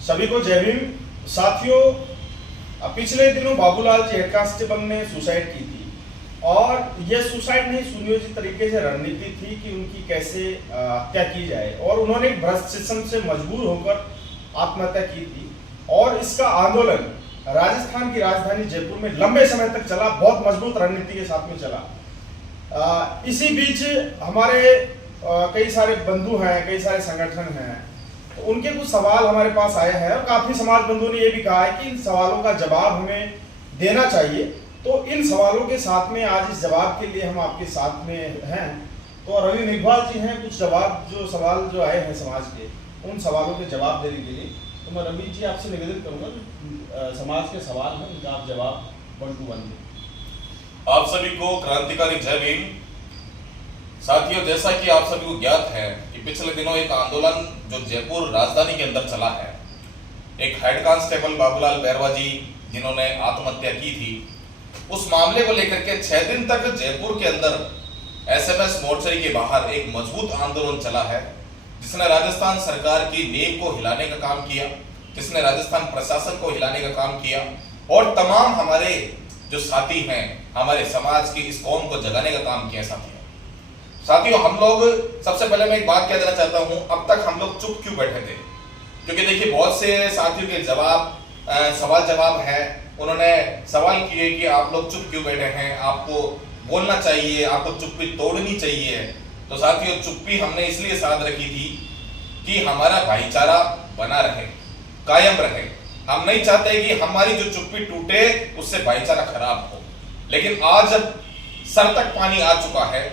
सभी को जय भीम। साथियों, पिछले दिनों बाबूलाल जी हेड कांस्टेबल ने सुसाइड की थी और यह सुसाइड नहीं, सुनियोजित तरीके से रणनीति थी कि उनकी कैसे हत्या की जाए और उन्होंने एक भ्रष्ट सिस्टम से मजबूर होकर आत्महत्या की थी। और इसका आंदोलन राजस्थान की राजधानी जयपुर में लंबे समय तक चला, बहुत मजबूत रणनीति के साथ में चला। इसी बीच हमारे कई सारे बंधु हैं, कई सारे संगठन हैं, तो उनके कुछ सवाल हमारे पास आए हैं और काफी समाज बंधुओं ने यह भी कहा है कि इन सवालों का जवाब हमें देना चाहिए। तो इन सवालों के साथ में आज इस जवाब के लिए हम आपके साथ में हैं। तो रवि मेघवाल जी हैं, कुछ सवाल जो आए हैं समाज के, उन सवालों के जवाब देने के लिए तो मैं रवि जी आपसे निवेदन करूंगा, समाज के सवाल हैं उनका आप जवाब 1 to 1 दें। आप सभी को क्रांतिकारी जय भीम। साथियों, जैसा कि आप सभी को ज्ञात है कि पिछले दिनों एक आंदोलन जो जयपुर राजधानी के अंदर चला है, एक हेड कांस्टेबल बाबूलाल बैरवा जी जिन्होंने आत्महत्या की थी, उस मामले को लेकर के 6 दिन तक जयपुर के अंदर एसएमएस मोर्चरी के बाहर एक मजबूत आंदोलन चला है, जिसने राजस्थान सरकार की नींव को हिलाने का काम किया, जिसने राजस्थान प्रशासन को हिलाने का काम किया और तमाम हमारे जो साथी हैं, हमारे समाज की इस कौम को जगाने का काम किया। साथियों, हम लोग सबसे पहले मैं एक बात कह देना चाहता हूं, अब तक हम लोग चुप क्यों बैठे थे? क्योंकि देखिए, बहुत से साथियों के सवाल जवाब है, उन्होंने सवाल किए कि आप लोग चुप क्यों बैठे हैं, आपको बोलना चाहिए, आपको चुप्पी तोड़नी चाहिए। तो साथियों, चुप्पी हमने इसलिए साध रखी थी कि हमारा भाईचारा बना रहे, कायम रहे। हम नहीं चाहते कि हमारी जो चुप्पी टूटे, उससे भाईचारा खराब हो। लेकिन आज जब सर तक पानी आ चुका है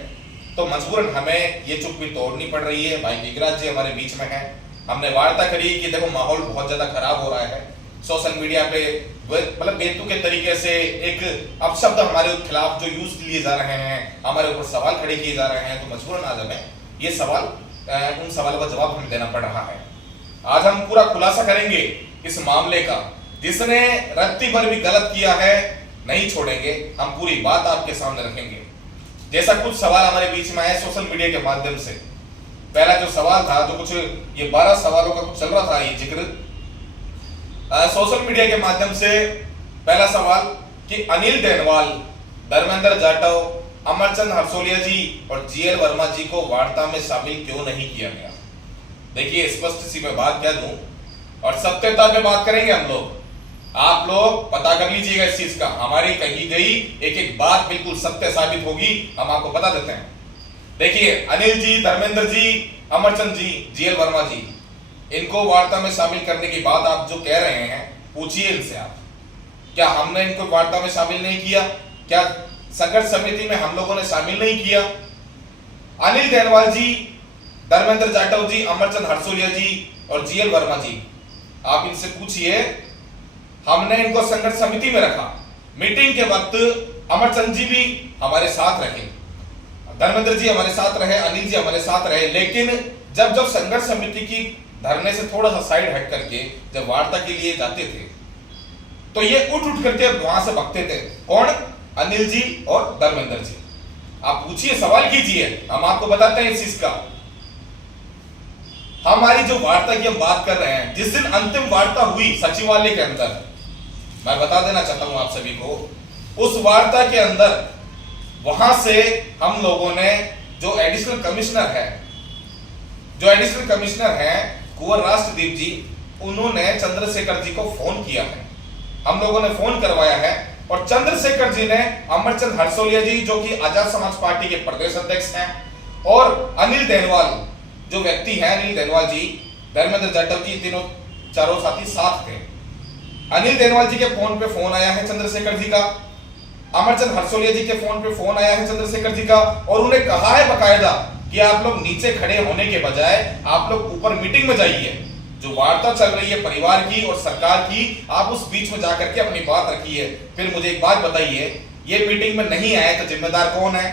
तो मजबूरन हमें ये चुप्पी तोड़नी पड़ रही है। भाई विगराज जी हमारे बीच में है, हमने वार्ता करी कि देखो माहौल बहुत ज्यादा खराब हो रहा है, सोशल मीडिया पे मतलब बेतुके तरीके से एक अपशब्द हमारे खिलाफ जो यूज किए जा रहे हैं, हमारे ऊपर सवाल खड़े किए जा रहे हैं, तो मजबूरन आज हमें ये उन सवालों का जवाब हमें देना पड़ रहा है। आज हम पूरा खुलासा करेंगे इस मामले का, जिसने रत्ती भर भी गलत किया है नहीं छोड़ेंगे, हम पूरी बात आपके सामने रखेंगे। जैसा कुछ सवाल हमारे बीच में आए सोशल मीडिया के माध्यम से, पहला जो सवाल था, जो कुछ ये 12 सवालों का कुछ चल रहा था ये जिक्र सोशल मीडिया के माध्यम से, पहला सवाल कि अनिल देनवाल, धर्मेंद्र जाटव, अमरचंद हरसोलिया जी और जीएल वर्मा जी को वार्ता में शामिल क्यों नहीं किया गया? देखिए, स्पष्ट सी मैं बात कह दूं और सत्यता पे बात करेंगे हम लोग, आप लोग पता कर लीजिएगा इस चीज का, हमारी कही गई एक एक बात बिल्कुल सत्य साबित होगी, हम आपको बता देते हैं। देखिए, अनिल जी, धर्मेंद्र जी, अमरचंद जी, जीएल वर्मा जी, इनको वार्ता में शामिल करने की बात आप जो कह रहे हैं, पूछिए इनसे आप, क्या हमने इनको वार्ता में शामिल नहीं किया? क्या संघर्ष समिति में हम लोगों ने शामिल नहीं किया? अनिल देनवाल जी, धर्मेंद्र जाटव जी, अमरचंद हरसोलिया जी और जीएल वर्मा जी, आप इनसे पूछिए, हमने इनको संघर्ष समिति में रखा, मीटिंग के वक्त अमरचंद जी भी हमारे साथ रहे, धर्मेंद्र जी हमारे साथ रहे, अनिल जी हमारे साथ रहे, लेकिन जब संघर्ष समिति की धरने से थोड़ा सा साइड हट करके जब वार्ता के लिए जाते थे, तो ये उठ करके वहां से भगते थे। कौन? अनिल जी और धर्मेंद्र जी। आप पूछिए, सवाल कीजिए, हम आपको बताते हैं इस चीज का। हमारी जो वार्ता की हम बात कर रहे हैं, जिस दिन अंतिम वार्ता हुई सचिवालय के अंदर, मैं बता देना चाहता हूं आप सभी को, उस वार्ता के अंदर वहां से हम लोगों ने जो एडिशनल कमिश्नर हैं कुंवर राष्ट्रदीप जी, उन्होंने चंद्रशेखर जी को फोन किया है, हम लोगों ने फोन करवाया है और चंद्रशेखर जी ने अमरचंद हरसोलिया जी, जो कि आजाद समाज पार्टी के प्रदेश अध्यक्ष हैं, और अनिल देनवाल जो व्यक्ति हैं, अनिल देनवाल जी, धर्मेंद्र जाटव जी, तीनों चारों साथी साथ थे। अनिल देनवाल जी के फोन पे फोन आया है चंद्रशेखर जी का, अमरचंद हरसोलिया जी के फोन पे फोन आया है चंद्रशेखर जी का, और उन्हें कहा है बकायदा कि आप लोग नीचे खड़े होने के बजाय आप लोग ऊपर मीटिंग में जाइए, जो वार्ता चल रही है परिवार की और सरकार की, आप उस बीच में जाकर के अपनी बात रखिए। फिर मुझे एक बात बताइए, ये मीटिंग में नहीं आए तो जिम्मेदार कौन है?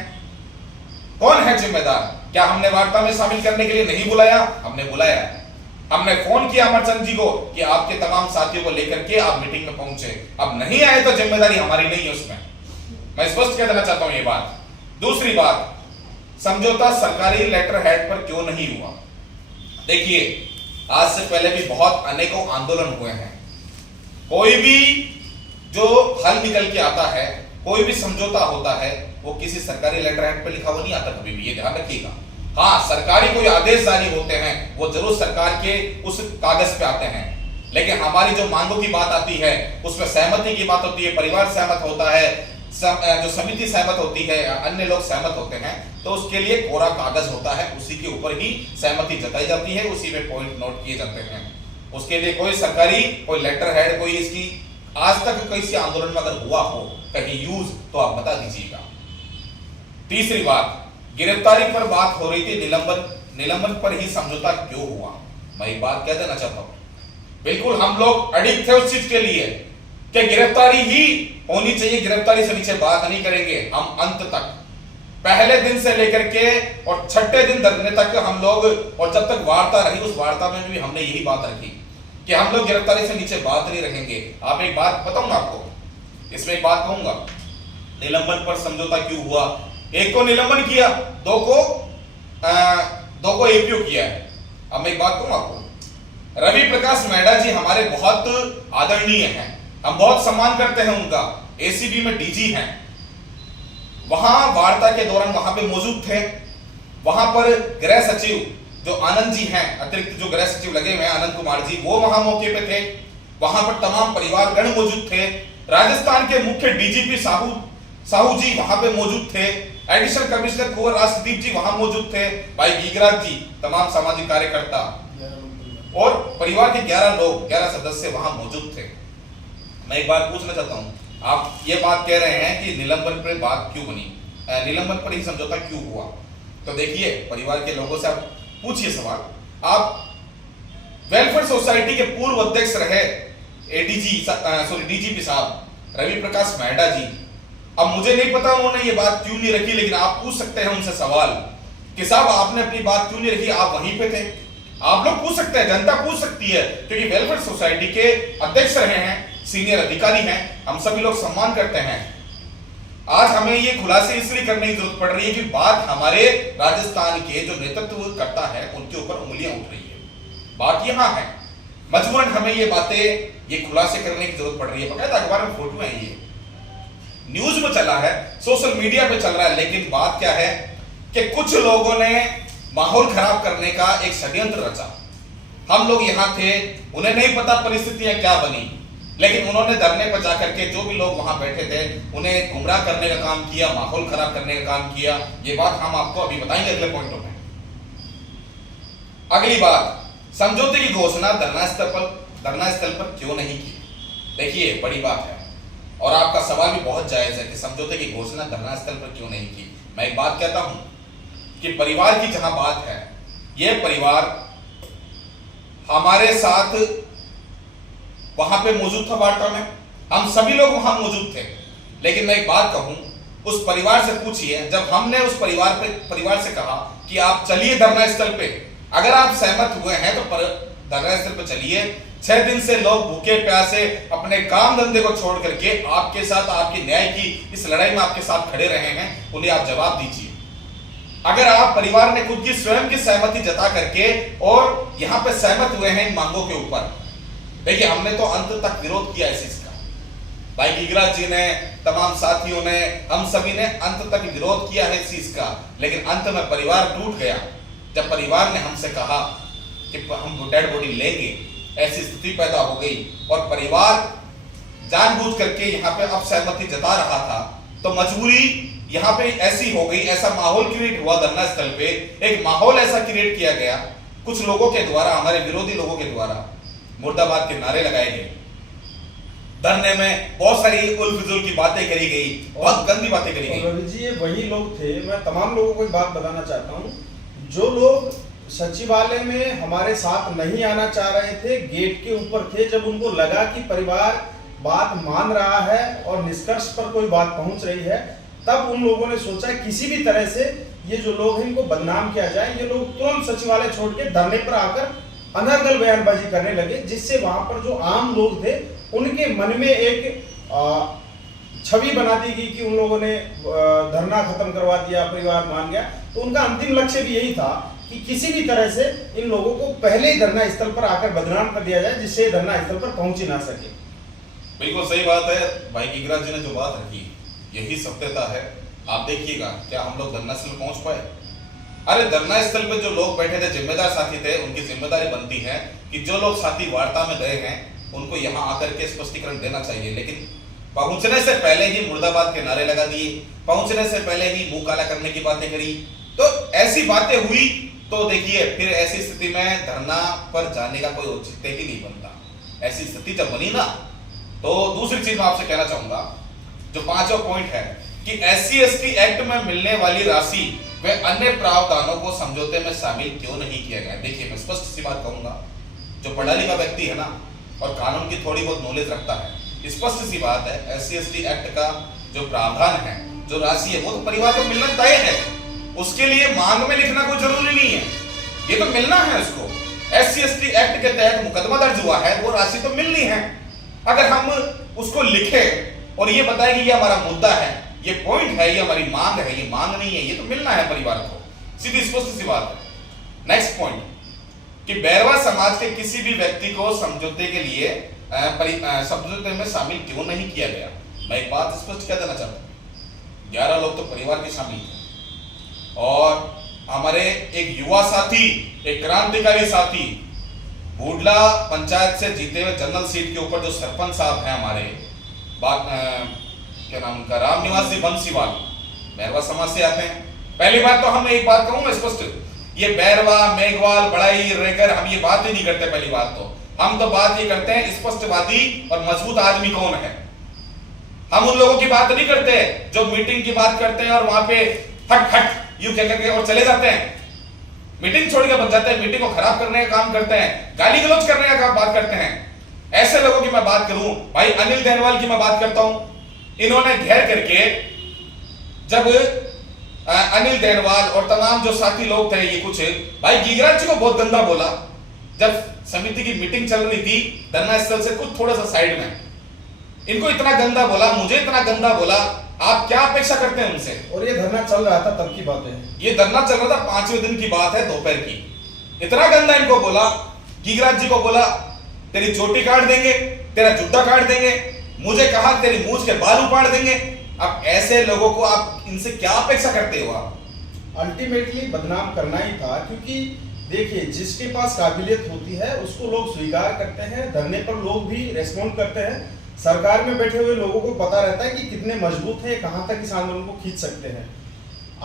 कौन है जिम्मेदार? क्या हमने वार्ता में शामिल करने के लिए नहीं बुलाया? हमने बुलाया, हमने फोन किया अमरचंद जी को कि आपके तमाम साथियों को लेकर के आप मीटिंग में पहुंचे, अब नहीं आए तो जिम्मेदारी हमारी नहीं है उसमें। मैं स्पष्ट कह देना चाहता हूं ये बात। दूसरी बात, समझौता सरकारी लेटर हेड पर क्यों नहीं हुआ? देखिए, आज से पहले भी बहुत अनेकों आंदोलन हुए हैं। कोई भी जो हल निकल के आता है, कोई भी समझौता होता है, वो किसी सरकारी लेटर हेड पे लिखा हुआ नहीं आता कभी भी, ये ध्यान रखिएगा। हाँ, सरकारी कोई आदेश जारी होते हैं, वो जरूर सरकार के उस कागज पे आते हैं, लेकिन हमारी जो मांगों की बात आती है उसमें सहमति की बात होती है, परिवार सहमत होता है, जो समिति सहमत होती है, अन्य लोग सहमत होते हैं, तो उसके लिए कोरा कागज होता है, उसी के ऊपर ही सहमति जताई जाती है, उसी में पॉइंट नोट किए जाते हैं। उसके लिए कोई सरकारी कोई लेटर हेड, कोई इसकी आज तक किसी आंदोलन में अगर हुआ हो कहीं यूज, तो आप बता दीजिएगा। तीसरी बात, गिरफ्तारी पर बात हो रही थी, निलंबन पर ही समझौता क्यों हुआ? मैं एक बात कह देना चाहता हूं, बिल्कुल हम लोग अडिग थे उस चीज के लिए कि गिरफ्तारी ही होनी चाहिए, गिरफ्तारी से नीचे बात नहीं करेंगे हम अंत तक, पहले दिन से लेकर के और छठे दिन धरने तक हम लोग, और जब तक वार्ता रही उस वार्ता में भी हमने यही बात रखी कि हम लोग गिरफ्तारी से नीचे बात नहीं रखेंगे। आप एक बात बताऊंगा आपको, इसमें एक बात कहूंगा, निलंबन पर समझौता क्यों हुआ? एक को निलंबन किया, दो को एपीओ किया है। अब मैं एक बात कहूं आपको, रवि प्रकाश मैडा जी हमारे बहुत आदरणीय हैं, हम बहुत सम्मान करते हैं उनका, एसीबी में डीजी हैं, वहां वार्ता के दौरान वहां पे मौजूद थे। वहां पर गृह सचिव जो आनंद जी हैं, अतिरिक्त जो गृह सचिव लगे हुए हैं आनंद कुमार जी, वो वहां मौके पे थे। वहां पर तमाम परिवारगण मौजूद थे। राजस्थान के मुख्य डीजीपी साहू जी वहां पे मौजूद थे। एडिशनल कमिश्नर कुंवर राष्ट्रदीप जी वहां मौजूद थे। भाई गीगराज जी, तमाम सामाजिक कार्यकर्ता और परिवार के 11 सदस्य वहां मौजूद थे। मैं एक बात पूछना चाहता हूं, आप ये बात कह रहे हैं कि निलंबन पर बात क्यों बनी, निलंबन पर ही समझौता क्यों हुआ? तो देखिए, परिवार के लोगों से आप पूछिए सवाल। आप वेलफेयर सोसाइटी के पूर्व अध्यक्ष रहे डीजीपी साहब रवि प्रकाश मैडा जी, अब मुझे नहीं पता उन्होंने ये बात क्यों नहीं रखी, लेकिन आप पूछ सकते हैं उनसे सवाल कि साहब आपने अपनी बात क्यों नहीं रखी, आप वहीं पे थे। आप लोग पूछ सकते हैं, जनता पूछ सकती है, क्योंकि वेलफेयर सोसाइटी के अध्यक्ष रहे हैं, सीनियर अधिकारी हैं, हम सभी लोग सम्मान करते हैं। आज हमें ये खुलासे इसलिए करने की जरूरत पड़ रही है कि बात हमारे राजस्थान के जो नेतृत्व करता है उनके ऊपर उंगलियां उठ रही है। बात यहां है, मजबूरन हमें ये बातें, ये खुलासे करने की जरूरत पड़ रही है। बकायदा अखबार में फोटो है, ये न्यूज में चला है, सोशल मीडिया पे चल रहा है, लेकिन बात क्या है कि कुछ लोगों ने माहौल खराब करने का एक षड्यंत्र रचा। हम लोग यहां थे, उन्हें नहीं पता परिस्थितियां क्या बनी, लेकिन उन्होंने धरने पर जाकर के जो भी लोग वहां बैठे थे उन्हें गुमराह करने का काम किया, माहौल खराब करने का काम किया। ये बात हम आपको अभी बताएंगे अगले पॉइंटों में। अगली बात, समझौते की घोषणा धरना स्थल पर क्यों नहीं की? देखिए, बड़ी बात है और आपका सवाल भी बहुत जायज है कि समझौते की घोषणा धरना स्थल पर क्यों नहीं की। मैं एक बात कहता हूं कि परिवार की जहां बात है, यह परिवार हमारे साथ वहां पे मौजूद था वार्ता में, हम सभी लोग वहां मौजूद थे। लेकिन मैं एक बात कहूं, उस परिवार से पूछिए, जब हमने उस परिवार से कहा कि आप चलिए धरना स्थल पे, अगर आप सहमत हुए हैं तो धरना स्थल पे चलिए। 6 दिन से लोग भूखे प्यासे अपने काम धंधे को छोड़ करके आपके साथ, आपके न्याय की इस लड़ाई में आपके साथ खड़े रहे हैं, उन्हें आप जवाब दीजिए। अगर आप परिवार ने खुद की स्वयं की सहमति जता करके और यहां पे सहमत हुए हैं इन मांगों के ऊपर, देखिए हमने तो अंत तक विरोध किया इस चीज का, भाई गिगराज जी ने, तमाम साथियों ने, हम सभी ने अंत तक विरोध किया है इस चीज का, लेकिन अंत में परिवार टूट गया जब परिवार ने हमसे कहा कि हम डेड बॉडी लेंगे। ऐसी स्थिति पैदा हो गई और परिवार जानबूझ करके यहाँ पे अब सहमति जता रहा था, तो मजबूरी यहाँ पे ऐसी हो गई, ऐसा माहौल क्रिएट हुआ धरना स्थल पे, एक माहौल ऐसा क्रिएट किया गया कुछ लोगों के द्वारा, हमारे विरोधी लोगों के द्वारा मुर्दाबाद के नारे लगाए गए, धरने में बहुत सारी उल-फिजूल की बातें करी गई, बहुत गंदी बातें करी गई। रवि जी, ये वही लोग थे, मैं तमाम लोगों को एक बात बताना चाहता हूँ, जो लोग सचिवालय में हमारे साथ नहीं आना चाह रहे थे, गेट के ऊपर थे, जब उनको लगा कि परिवार बात मान रहा है और निष्कर्ष पर कोई बात पहुंच रही है, तब उन लोगों ने सोचा किसी भी तरह से ये जो लोग हैं इनको बदनाम किया जाए। ये लोग तुरंत सचिवालय छोड़ के धरने पर आकर अनर्गल बयानबाजी करने लगे, जिससे वहां पर जो आम लोग थे उनके मन में एक छवि बना दी गई कि उन लोगों ने धरना खत्म करवा दिया, परिवार मान गया। तो उनका अंतिम लक्ष्य भी यही था कि कि किसी भी तरह से इन लोगों को पहले ही धरना स्थल पर आकर बदनाम कर दिया जाए, जिससे धरना स्थल पर पहुंच ही ना सके। बिल्कुल सही बात है भाई गिरिराज जी ने जो बात रखी, यही सत्यता है। आप देखिएगा क्या हम लोग धरना स्थल पहुंच पाए? अरे धरना स्थल पे जो लोग बैठे थे, जिम्मेदार साथी थे, उनकी जिम्मेदारी बनती है कि जो लोग साथी वार्ता में गए हैं उनको यहाँ आकर के स्पष्टीकरण देना चाहिए। लेकिन पहुंचने से पहले ही मुर्दाबाद के नारे लगा दिए, पहुंचने से पहले ही मुंह काला करने की बातें करी, तो ऐसी बातें हुई तो देखिए फिर ऐसी स्थिति में धरना पर जाने का कोई औचित्य ही नहीं बनता। ऐसी स्थिति जब बनी ना, तो दूसरी चीज मैं आपसे कहना चाहूंगा, जो 5वां पॉइंट है कि SC/ST एक्ट में मिलने वाली राशि व अन्य प्रावधानों को समझौते में शामिल क्यों नहीं किया गया। देखिए मैं स्पष्ट सी बात कहूंगा, जो पढ़ा लिखा व्यक्ति है ना और कानून की थोड़ी बहुत नॉलेज रखता है, स्पष्ट सी बात है SC/ST एक्ट का जो प्रावधान है, जो राशि है, वो तो परिवार को मिलना तय है। उसके लिए मांग में लिखना कोई जरूरी नहीं है, ये तो मिलना है उसको। SC/ST एक्ट के तहत मुकदमा दर्ज हुआ है, वो राशि तो मिलनी है। अगर हम उसको लिखे और ये बताए कि ये हमारा मुद्दा है, ये पॉइंट है, ये हमारी मांग है, ये मांग नहीं है, ये तो मिलना है परिवार को, सीधी स्पष्ट सी बात है। नेक्स्ट पॉइंट कि बैरवा समाज के किसी भी व्यक्ति को समझौते के लिए समझौते में शामिल क्यों नहीं किया गया। मैं एक बात स्पष्ट कर देना चाहता हूं, 11 लोग तो परिवार के शामिल थे और हमारे एक युवा साथी, एक क्रांतिकारी साथी, बूडला पंचायत से जीते हुए जनरल सीट के ऊपर जो सरपंच साहब हैं हमारे, बात क्या नाम उनका, रामनिवास जी बंसीवाल, बैरवा समाज से आते हैं। पहली बात तो हम एक बात कहूं मैं स्पष्ट, ये बैरवा, मेघवाल, बड़ाई, रेगर, हम ये बात ही नहीं करते। पहली बात तो हम तो बात ये करते हैं स्पष्टवादी और मजबूत आदमी कौन है। हम उन लोगों की बात नहीं करते जो मीटिंग की बात करते हैं और वहां पे हट हट यूं कह करके और चले जाते हैं, मीटिंग छोड़ के बच जाते हैं, मीटिंग को खराब करने का काम करते हैं, गाली गलौज करने का काम बात करते हैं। ऐसे लोगों की मैं बात करूं, भाई अनिल देनवाल की मैं बात करता हूं, इन्होंने घेर करके जब अनिल देनवाल और तमाम जो साथी लोग थे, ये कुछ भाई गिरिराज जी को बहुत गंदा बोला। जब समिति की मीटिंग चल रही थी धरना स्थल से कुछ थोड़ा सा साइड में, इनको इतना गंदा बोला, मुझे इतना गंदा बोला, आप क्या अपेक्षा करते हैं उनसे। और ये धरना चल रहा था तब की बात है, ये धरना चल रहा था 5वें दिन की बात है, दोपहर की। इतना गंदा इनको बोला, गिरिराज जी को बोला तेरी चोटी काट देंगे, तेरा जूता काट देंगे, मुझे कहा तेरी मूंछ के बाल उपाड़ देंगे। अब ऐसे लोगों को आप इनसे क्या अपेक्षा करते हो? आप अल्टीमेटली बदनाम करना ही था, क्योंकि देखिए जिसके पास काबिलियत होती है उसको लोग स्वीकार करते हैं, धरने पर लोग भी रेस्पॉन्ड करते हैं। सरकार में बैठे हुए लोगों को पता रहता है कि कितने मजबूत है, कहां तक इस आंदोलन को खींच सकते हैं।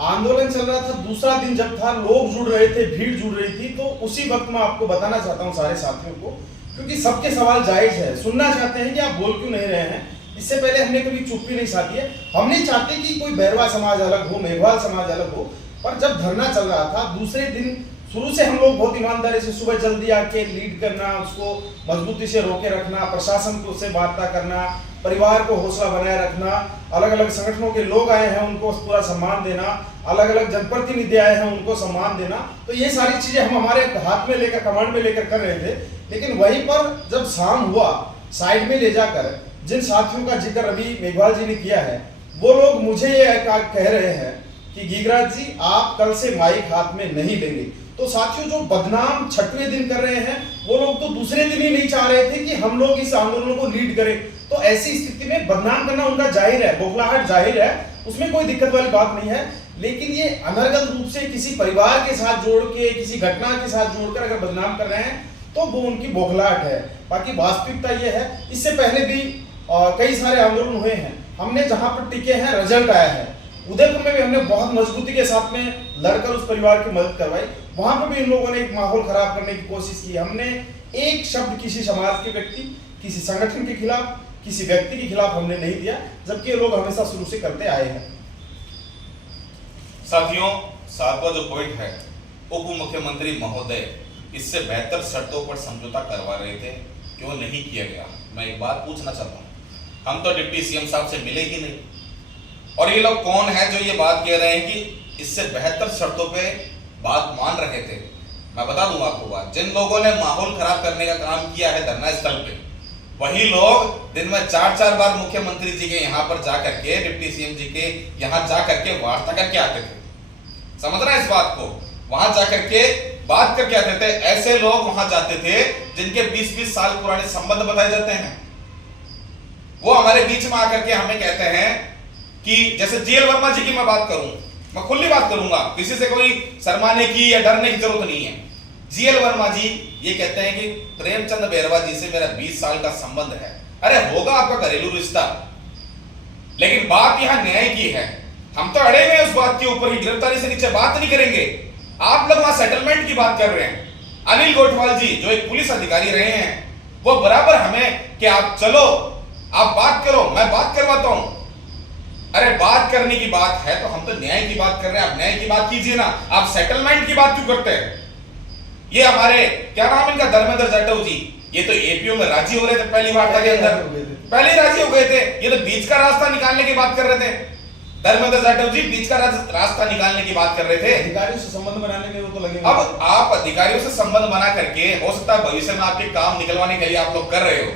आंदोलन चल रहा था, दूसरा दिन जब था, लोग जुड़ रहे थे, भीड़ जुड़ रही थी, तो उसी वक्त मैं आपको बताना चाहता हूं सारे साथियों को, क्योंकि सबके सवाल जायज है, सुनना चाहते हैं कि आप बोल क्यों नहीं रहे हैं। इससे पहले हमने कभी चुप्पी नहीं साधी है, हम नहीं चाहते कि कोई बैरवा समाज अलग हो, मेघवाल समाज अलग हो, पर जब धरना चल रहा था दूसरे दिन शुरू से हम लोग बहुत ईमानदारी से सुबह जल्दी आके लीड करना, उसको मजबूती से रोके रखना, प्रशासन को से वार्ता करना, परिवार को हौसला बनाए रखना, अलग अलग संगठनों के लोग आए हैं उनको पूरा सम्मान देना, अलग अलग जनप्रतिनिधि आए हैं उनको सम्मान देना, तो ये सारी चीजें हम हमारे हाथ में लेकर, कमांड में लेकर कर रहे थे। लेकिन वहीं पर जब शाम हुआ, साइड में ले जाकर जिन साथियों का जिक्र अभी मेघवाल जी ने किया है, वो लोग मुझे ये कह रहे हैं कि गिरिराज जी आप कल से माइक हाथ में नहीं लेंगे। तो साथियों जो बदनाम 6वें दिन कर रहे हैं, वो लोग तो दूसरे दिन ही नहीं चाह रहे थे कि हम लोग इस आंदोलन को लीड करें। तो ऐसी स्थिति में बदनाम करना उनका जाहिर है, बौखलाहट जाहिर है, उसमें कोई दिक्कत वाली बात नहीं है। लेकिन ये अनर्गल रूप से किसी परिवार के साथ जोड़ के, किसी घटना के साथ जोड़कर अगर बदनाम कर रहे हैं तो वो उनकी बौखलाहट है। बाकी वास्तविकता ये है, इससे पहले भी कई सारे आंदोलन हुए हैं, हमने जहां पर टिके हैं रिजल्ट आया है। उदयपुर में भी हमने बहुत मजबूती के साथ में लड़कर उस परिवार की मदद करवाई, वहां पर भी इन लोगों ने एक माहौल खराब करने की कोशिश की। हमने एक शब्द किसी समाज के व्यक्ति, किसी संगठन के खिलाफ, किसी व्यक्ति के खिलाफ हमने नहीं दिया, जबकि ये लोग हमेशा शुरू से करते आए हैं। साथियों 7वां जो पॉइंट है, उप मुख्यमंत्री महोदय इससे बेहतर शर्तों पर समझौता करवा रहे थे, क्यों नहीं किया गया। मैं एक बात पूछना चाहता हूं, हम तो डिप्टी सीएम साहब से मिले ही नहीं, और ये लोग कौन है जो ये बात कह रहे हैं कि इससे बेहतर शर्तों पे बात मान रहे थे। मैं बता दूं आपको बात, जिन लोगों ने माहौल खराब करने का काम किया है धरना स्थल पे, वही लोग दिन में 4-4 बार मुख्यमंत्री जी के यहाँ पर जाकर के, डिप्टी सीएम जी के यहाँ जाकर के वार्ता करके आते थे। समझ रहे हैं इस बात को? वहां जाकर के बात करके आते थे। ऐसे लोग वहां जाते थे जिनके 20-20 साल पुराने संबंध बताए जाते हैं। वो हमारे बीच में आकर के हमें कहते हैं कि जैसे जीएल वर्मा जी की मैं बात करूं, मैं खुली बात करूंगा, किसी से कोई शर्माने की या डरने की जरूरत नहीं है। जीएल वर्मा जी ये कहते हैं कि प्रेमचंद बैरवा जी से मेरा 20 साल का संबंध है। अरे होगा आपका घरेलू रिश्ता, लेकिन बात यहां न्याय की है। हम तो अड़े हुए उस बात के ऊपर ही, गिरफ्तारी से नीचे बात नहीं करेंगे। आप लोग वहां सेटलमेंट की बात कर रहे हैं। अनिल गोठवाल जी जो एक पुलिस अधिकारी रहे हैं, वो बराबर हमें कि आप चलो, आप बात करो, मैं बात करवाता हूं। अरे बात करने की बात है तो हम तो न्याय की बात कर रहे हैं, आप न्याय की बात कीजिए ना, आप सेटलमेंट की बात क्यों करते हैं? ये हमारे क्या नाम इनका, धर्मेंद्र जाटव जी, ये तो एपीओ में राजी हो रहे थे पहली वार्ता के अंदर, पहले ही राजी हो गए थे। ये तो बीच का रास्ता निकालने की बात कर रहे थे। धर्मेंद्र जाटव जी बीच का रास्ता निकालने की बात कर रहे थे। अधिकारियों से संबंध बनाने में वो तो लगे। अब आप अधिकारियों से संबंध बना करके, हो सकता है भविष्य में आपके काम निकलवाने के लिए आप लोग कर रहे हो,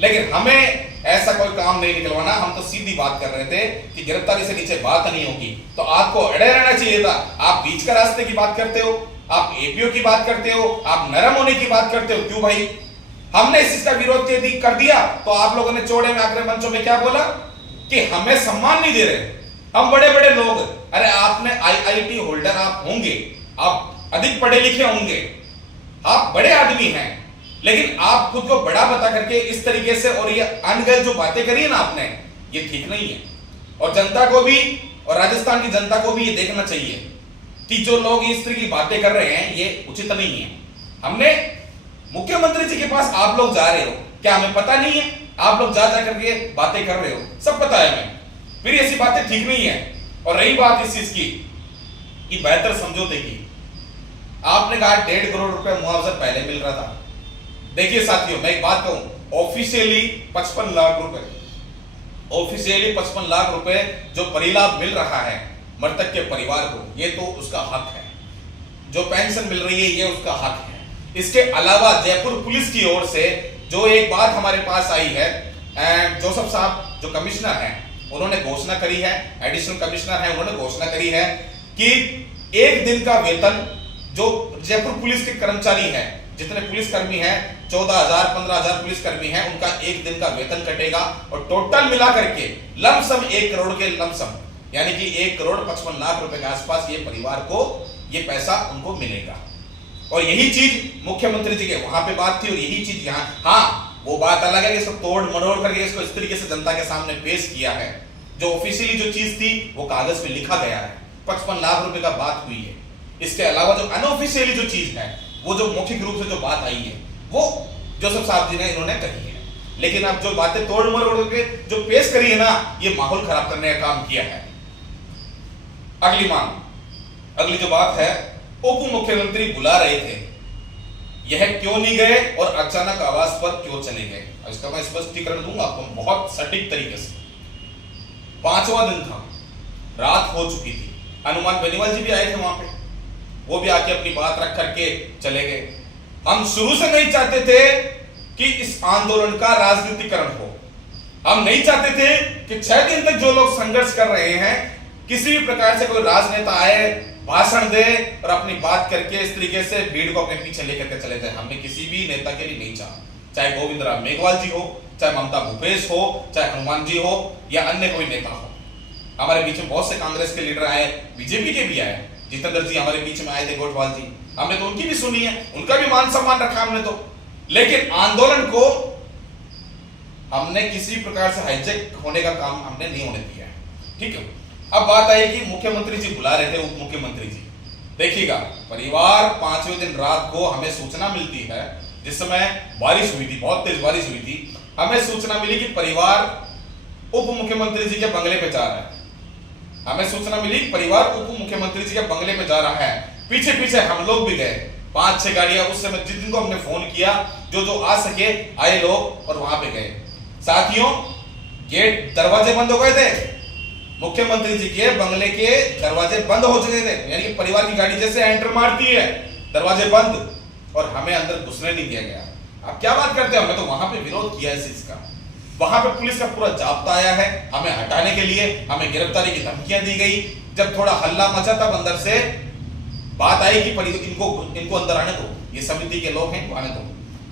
लेकिन हमें ऐसा कोई काम नहीं निकलवाना। हम तो सीधी बात कर रहे थे कि गिरफ्तारी से नीचे बात नहीं होगी, तो आपको अड़े रहना चाहिए था। आप बीच का रास्ते की बात करते हो, आप एपीओ की बात करते हो, आप नरम होने की बात करते हो। क्यों भाई? हमने इस चीज का विरोध कर दिया तो आप लोगों ने चौड़े में आकर मंचों में क्या बोला कि हमें सम्मान नहीं दे रहे, हम बड़े बड़े लोग। अरे आपने आईआईटी होल्डर आप होंगे, आप अधिक पढ़े लिखे होंगे, आप बड़े आदमी हैं, लेकिन आप खुद को बड़ा बता करके इस तरीके से और ये अनगढ़ जो बातें करी है ना आपने, ये ठीक नहीं है। और जनता को भी और राजस्थान की जनता को भी ये देखना चाहिए कि जो लोग इस तरह की बातें कर रहे हैं ये उचित नहीं है। हमने मुख्यमंत्री जी के पास आप लोग जा रहे हो, क्या हमें पता नहीं है? आप लोग जा करके बातें कर रहे हो, सब पता है हमें, फिर ऐसी बातें ठीक नहीं है। और रही बात इस चीज की कि बेहतर समझौते की, आपने कहा 1.5 करोड़ रुपए मुआवजा पहले मिल रहा था। देखिए साथियों, मैं एक बात कहूं, ऑफिशियली 55 लाख रुपए, ऑफिशियली 55 लाख रुपए जो परिलाभ मिल रहा है मृतक के परिवार को, ये तो उसका हक है। जो पेंशन मिल रही है ये उसका हक है। इसके अलावा जयपुर पुलिस की ओर से जो एक बात हमारे पास आई है, जोसेफ साहब जो कमिश्नर हैं उन्होंने घोषणा करी है, एडिशनल कमिश्नर है, उन्होंने घोषणा करी है कि 1 दिन का वेतन जो जयपुर पुलिस के कर्मचारी हैं, जितने पुलिसकर्मी हैं, 14,000 15,000 पुलिसकर्मी हैं, उनका 1 दिन का वेतन कटेगा और टोटल मिला करके लमसम 1 करोड़ के लमसम, यानी कि 1 करोड़ 55 लाख रुपए के आसपास ये परिवार को ये पैसा उनको मिलेगा। और यही चीज मुख्यमंत्री जी के वहां पे बात थी और यही चीज यहाँ, हाँ वो बात अलग है कि इसको तोड़ मरोड़ करके इसको इस तरीके से जनता के सामने पेश किया है। जो ऑफिशियली जो चीज थी वो कागज पे लिखा गया है, 55 लाख रुपए का बात हुई है। इसके अलावा जो अनऑफिशियली जो चीज है, वो जो मौखिक रूप से जो बात आई है, वो जोसेफ साहब जी ने इन्होंने कही है। लेकिन अब जो बातें तोड़ मरोड़ के जो पेश करी है ना, ये माहौल खराब करने का काम किया है। अगली मांग, अगली जो बात है, उप मुख्यमंत्री बुला रहे थे, यह क्यों नहीं गए और अचानक आवास पर क्यों चले गए? इसका मैं स्पष्टीकरण दूंगा आपको बहुत सटीक तरीके से। 5वां दिन था, रात हो चुकी थी, हनुमान बेनीवाल जी भी आए थे वहां पे, वो भी आके अपनी बात रख करके चले गए। हम शुरू से नहीं चाहते थे कि इस आंदोलन का राजनीतिकरण हो। हम नहीं चाहते थे कि 6 दिन तक जो लोग संघर्ष कर रहे हैं, किसी भी प्रकार से कोई राजनेता आए, भाषण दे और अपनी बात करके इस तरीके से भीड़ को अपने पीछे लेकर के चले जाए। हमने किसी भी नेता के लिए नहीं चाहा, चाहे गोविंद राम मेघवाल जी हो, चाहे ममता भूपेश हो, चाहे हनुमान जी हो या अन्य कोई नेता हो। हमारे बीच में बहुत से कांग्रेस के लीडर आए, बीजेपी के भी आए, जितेंद्र जी हमारे बीच में आए थे, गोठवाल जी, हमने तो उनकी भी सुनी है, उनका भी मान सम्मान रखा हमने तो। लेकिन आंदोलन को हमने किसी प्रकार से हाईजैक होने का काम हमने नहीं होने दिया है। ठीक है, अब बात आई कि मुख्यमंत्री जी बुला रहे थे, उप मुख्यमंत्री जी। देखिएगा, परिवार 5वें दिन रात को हमें सूचना मिलती है, जिस समय बारिश हुई थी, बहुत तेज बारिश हुई थी, हमें सूचना मिली कि परिवार उप मुख्यमंत्री जी के बंगले पे जा रहा है। हमें सूचना मिली परिवार उप मुख्यमंत्री जी के बंगले में जा रहा है। पीछे पीछे हम लोग भी गए, 5-6 गाड़ियां उस समय जिन को हमने फोन किया, जो आ सके आए लोग और वहां पे गए। साथियों, गेट दरवाजे बंद हो गए थे, मुख्यमंत्री जी के बंगले के दरवाजे बंद हो चुके थे, यानी कि परिवार की गाड़ी जैसे एंटर मारती है, दरवाजे बंद, और हमें अंदर घुसने नहीं दिया गया। आप क्या बात करते हैं? हमने तो वहां पे विरोध किया इस चीज का। वहां पे पुलिस का पूरा जाब्ता आया है हमें हटाने के लिए, हमें गिरफ्तारी की धमकियां दी गई। जब थोड़ा हल्ला मचा तब अंदर से बात आई कि इनको अंदर आने दो, ये समिति के लोग हैं, इनको आने दो।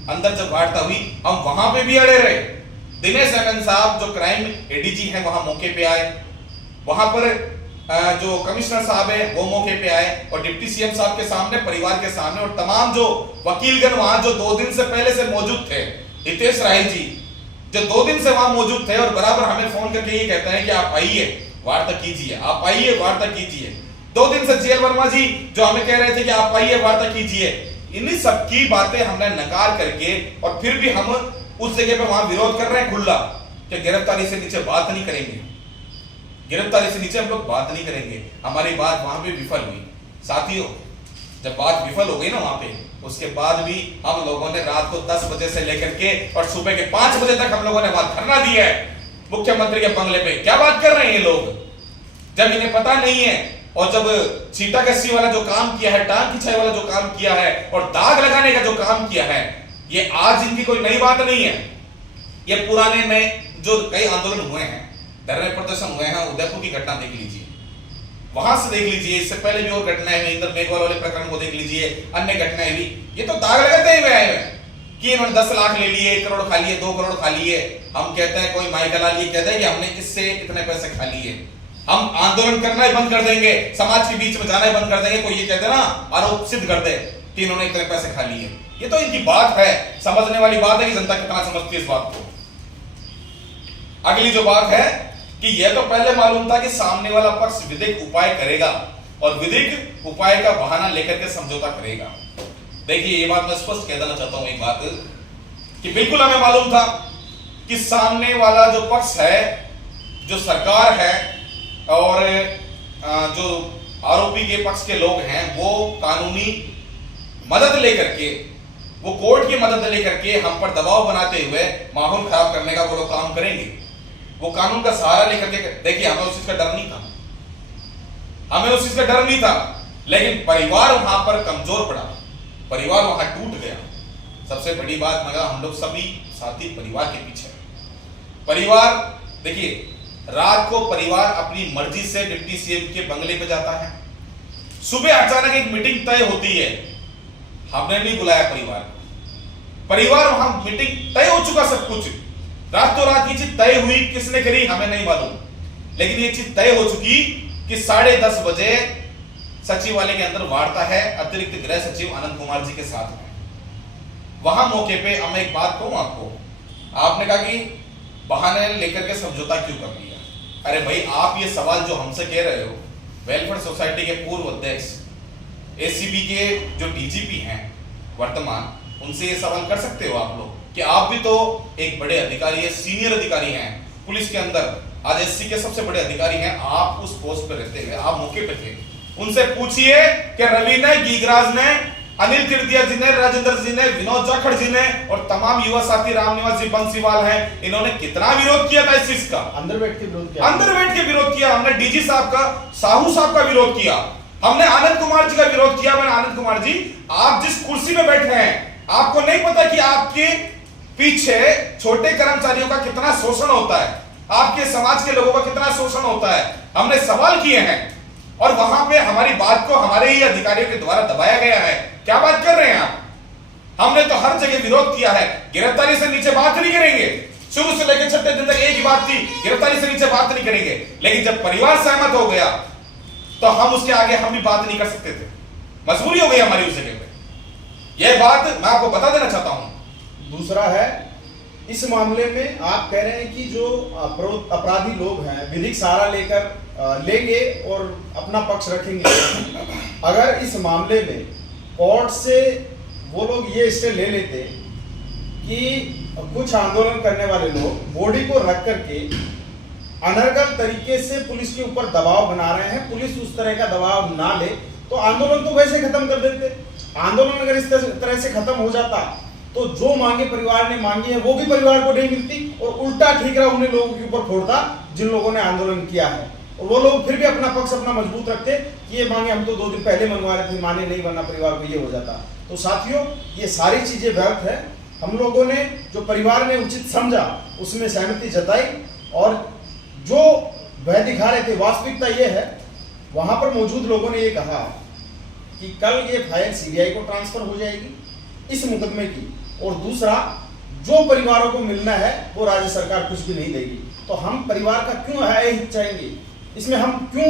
अंदर जब वार्ता हुई, हम वहां पे भी अड़े रहे। दिनेश एमएन साहब जो क्राइम एडीजी हैं वहां मौके पे आए, वहां पर जो कमिश्नर साहब है वो मौके पे आए, और डिप्टी सीएम साहब के सामने, परिवार के सामने, और तमाम जो वकीलगण वहां जो 2 दिन से पहले से मौजूद थे, हितेश राय जी जो 2 दिन से वहां मौजूद थे, और बराबर हमें फोन करके ये कहते हैं कि आप आइए वार्ता कीजिए, आप आइए वार्ता कीजिए। 2 दिन से जेल वर्मा जी जो हमें कह रहे थे कि आप आइए वार्ता कीजिए, इन्हीं सबकी बातें हमने नकार करके, और फिर भी हम उस जगह पे वहां विरोध कर रहे हैं खुला कि गिरफ्तारी से नीचे बात नहीं करेंगे, गिरफ्तारी से नीचे हम लोग बात नहीं करेंगे। हमारी बात वहां पे विफल हुई। साथियों, जब बात विफल हो गई ना वहां पे, उसके बाद भी हम लोगों ने रात को 10 बजे से लेकर के और सुबह के 5 बजे तक हम लोगों ने वहां धरना दिया है मुख्यमंत्री के बंगले पे। क्या बात कर रहे हैं ये लोग, जब इन्हें पता नहीं है, और जब चीटा कस्सी वाला जो काम किया है, टांग खिंचाई वाला जो काम किया है, और दाग लगाने का जो काम किया है, ये आज इनकी कोई नई बात नहीं है। ये पुराने नए जो कई आंदोलन हुए हैं, धरने प्रदर्शन हुए हैं, उदयपुर की घटना देख लीजिए, वहां से देख लीजिए, इससे पहले भी और घटनाएं हुई, इंदर मेघवाल वाले प्रकरण को देख लीजिए, अन्य घटनाएं हुई। ये तो दाग लगाते हुए आए हैं कि इन्होंने 10 लाख ले लिए, 1 करोड़ खा लिए, 2 करोड़ खा लिए। हम कहते हैं, कोई माइकल लाल ये कहता है कि हमने इससे इतने पैसे खा लिए, हम आंदोलन करना ही बंद कर देंगे, समाज के बीच में जाना ही बंद कर देंगे। कोई ये कहते हैं ना, आरोप सिद्ध कर दे कि इन्होंने इतने पैसे खा लिए। ये तो इनकी बात है, समझने वाली बात है कि जनता कितना समझती है इस बात को। अगली जो बात है कि यह तो पहले मालूम था कि सामने वाला पक्ष विधिक उपाय करेगा, और विधिक उपाय का बहाना लेकर के समझौता करेगा। देखिए, ये बात मैं स्पष्ट कह देना चाहता हूं, एक बात कि बिल्कुल हमें मालूम था कि सामने वाला जो पक्ष है, जो सरकार है, और जो आरोपी के पक्ष के लोग हैं, वो कानूनी मदद लेकर के, वो कोर्ट की मदद लेकर के हम पर दबाव बनाते हुए माहौल खराब करने का वो लोग काम करेंगे। वो कानून का सहारा लेकर के, देखिए, हमें उस चीज का डर नहीं था, हमें उस चीज का डर नहीं था, लेकिन परिवार वहां पर कमजोर पड़ा, परिवार वहां टूट गया। सबसे बड़ी बात, मगर हम लोग सभी साथी परिवार के पीछे। परिवार, देखिए, रात को परिवार अपनी मर्जी से डिप्टी सीएम के बंगले पे जाता है, सुबह अचानक एक मीटिंग तय होती है, हमने नहीं बुलाया परिवार वहां मीटिंग तय हो चुका, सब कुछ, रातों रात ये चीज तय हुई, किसने करी हमें नहीं मालूम, लेकिन ये चीज तय हो चुकी कि 10:30 बजे सचिवालय के अंदर वार्ता है अतिरिक्त गृह सचिव आनंद कुमार जी के साथ में। वहां मौके पे मैं एक बात कहूं आपको, आपने कहा कि बहाने लेकर के समझौता क्यों कर लिया। अरे भाई, आप ये सवाल जो हमसे कह रहे हो, वेलफेयर सोसाइटी के पूर्व अध्यक्ष, एसीबी के जो डीजीपी हैं वर्तमान, उनसे ये सवाल कर सकते हो आप लोग कि आप भी तो एक बड़े अधिकारी है, सीनियर अधिकारी हैं पुलिस के अंदर, आज एससी के सबसे बड़े अधिकारी हैं, आप उस पोस्ट पे रहते हुए आप मौके पे थे। उनसे पूछिए कि रवि ने, गीगराज ने, अनिल तिरदिया जी ने, राजेंद्र जी ने, विनोद जाखड़ जी ने, और तमाम युवा साथी रामनिवास जी बंसीवाल हैं, इन्होंने कितना विरोध किया था इस चीज का। अंदर बैठ के विरोध किया, अंदर बैठ के विरोध किया हमने। डीजी साहब का, साहू साहब का विरोध किया हमने, आनंद कुमार जी का विरोध किया मैंने। आनंद कुमार जी, आप जिस कुर्सी पे बैठे हैं, आपको नहीं पता कि आपके पीछे छोटे कर्मचारियों का कितना शोषण होता है, आपके समाज के लोगों का कितना शोषण होता है। हमने सवाल किए हैं, और वहां पे हमारी बात को हमारे ही अधिकारियों के द्वारा दबाया गया है। क्या बात कर रहे हैं आप? हमने तो हर जगह विरोध किया है, गिरफ्तारी से नीचे बात नहीं करेंगे। शुरू से लेकर 6 दिन तक एक ही बात थी, गिरफ्तारी से नीचे बात नहीं करेंगे। लेकिन जब परिवार सहमत हो गया, तो हम उसके आगे हम भी बात नहीं कर सकते थे, मजबूरी हो गई हमारी उस जगह पे। यह बात मैं आपको बता देना चाहता हूं। दूसरा है, इस मामले में आप कह रहे हैं कि जो अपराधी लोग हैं विधिक सहारा लेकर लेंगे और अपना पक्ष रखेंगे। अगर इस मामले में कोर्ट से वो लोग ये स्टे ले लेते कि कुछ आंदोलन करने वाले लोग बॉडी को रख करके अनर्गल तरीके से पुलिस के ऊपर दबाव बना रहे हैं, पुलिस उस तरह का दबाव ना ले, तो आंदोलन तो वैसे खत्म कर देते। आंदोलन अगर इस तरह से खत्म हो जाता, तो जो मांगे परिवार ने मांगी है वो भी परिवार को नहीं मिलती, और उल्टा ठीकरा उन्हें लोगों के ऊपर फोड़ता जिन लोगों ने आंदोलन किया है। और वो लोग फिर भी अपना पक्ष अपना मजबूत रखते कि ये मांगे हम तो 2 दिन पहले मनवा रहे थे, माने नहीं, वरना परिवार को ये हो जाता। तो साथियों, ये सारी चीजें व्यर्थ है। हम लोगों ने जो परिवार ने उचित समझा उसमें सहमति जताई, और जो वह दिखा रहे थे वास्तविकता ये है, वहां पर मौजूद लोगों ने ये कहा कि कल ये फाइल सीबीआई को ट्रांसफर हो जाएगी इस मुकदमे की, और दूसरा जो परिवारों को मिलना है वो राज्य सरकार कुछ भी नहीं देगी। तो हम परिवार का क्यों हित चाहेंगे? इसमें हम क्यों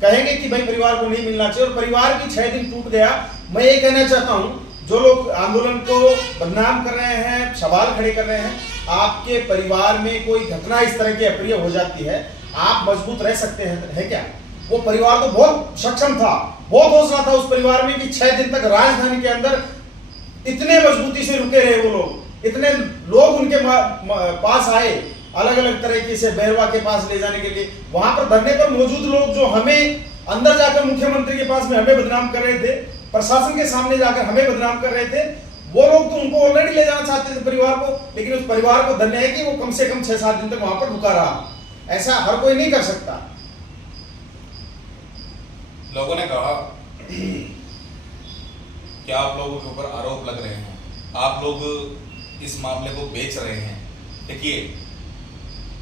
कहेंगे कि भाई परिवार को नहीं मिलना चाहिए? और परिवार की 6 दिन टूट गया। मैं ये कहना चाहता हूँ, जो लोग आंदोलन को बदनाम कर रहे हैं, सवाल खड़े कर रहे हैं, आपके परिवार में कोई घटना इस तरह की अप्रिय हो जाती है, आप मजबूत रह सकते हैं है क्या? वो परिवार तो बहुत सक्षम था, बहुत हौसला था उस परिवार में कि 6 दिन तक राजधानी के अंदर इतने मजबूती से रुके रहे वो लोग, इतने लोग उनके पास आए अलग अलग तरीके से बैरवा के पास ले जाने के लिए। वहां पर धरने पर मौजूद लोग जो हमें अंदर जाकर मुख्यमंत्री के पास में हमें बदनाम कर रहे थे, प्रशासन के सामने जाकर हमें बदनाम कर रहे थे, वो लोग तो उनको ऑलरेडी ले जाना चाहते थे परिवार को, लेकिन उस परिवार को धन्य है कि वो कम से कम 6-7 दिन तक वहां पर रुका रहा। ऐसा हर कोई नहीं कर सकता। लोगों ने कहा कि आप लोगों के ऊपर आरोप लग रहे हैं, आप लोग इस मामले को बेच रहे हैं। देखिए,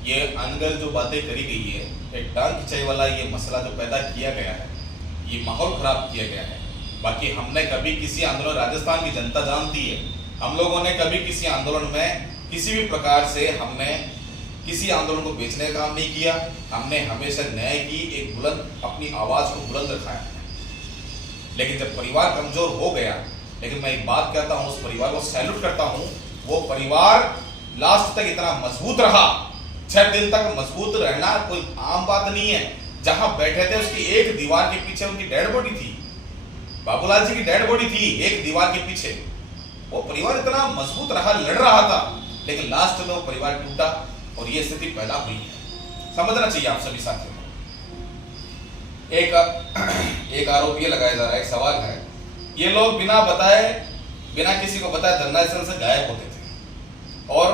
ये अनगर जो बातें करी गई है, एक टांग खिंचाई वाला ये मसला जो पैदा किया गया है, ये माहौल खराब किया गया है। बाकी हमने कभी किसी आंदोलन, राजस्थान की जनता जानती है, हम लोगों ने कभी किसी आंदोलन में किसी भी प्रकार से हमने किसी आंदोलन को बेचने का काम नहीं किया। हमने हमेशा न्याय की एक बुलंद अपनी आवाज को बुलंद रखा है। लेकिन जब परिवार कमजोर हो गया, लेकिन मैं एक बात कहता हूं, उस परिवार को सैल्यूट करता हूं, वो परिवार लास्ट तक इतना मजबूत रहा। 6 दिन तक मजबूत रहना कोई आम बात नहीं है। जहां बैठे थे उसकी एक दीवार के पीछे उनकी डेड बॉडी थी, बाबूलाल जी की डेड बॉडी थी एक दीवार के पीछे। वो परिवार इतना मजबूत रहा, लड़ रहा था, लेकिन लास्ट में वो परिवार टूटा और ये स्थिति पैदा हुई है। समझना चाहिए आप सभी साथियों को। एक आरोप ये लगाया जा रहा है, एक सवाल है, ये लोग बिना बताए, बिना किसी को बताए धरना स्थल से गायब होते थे और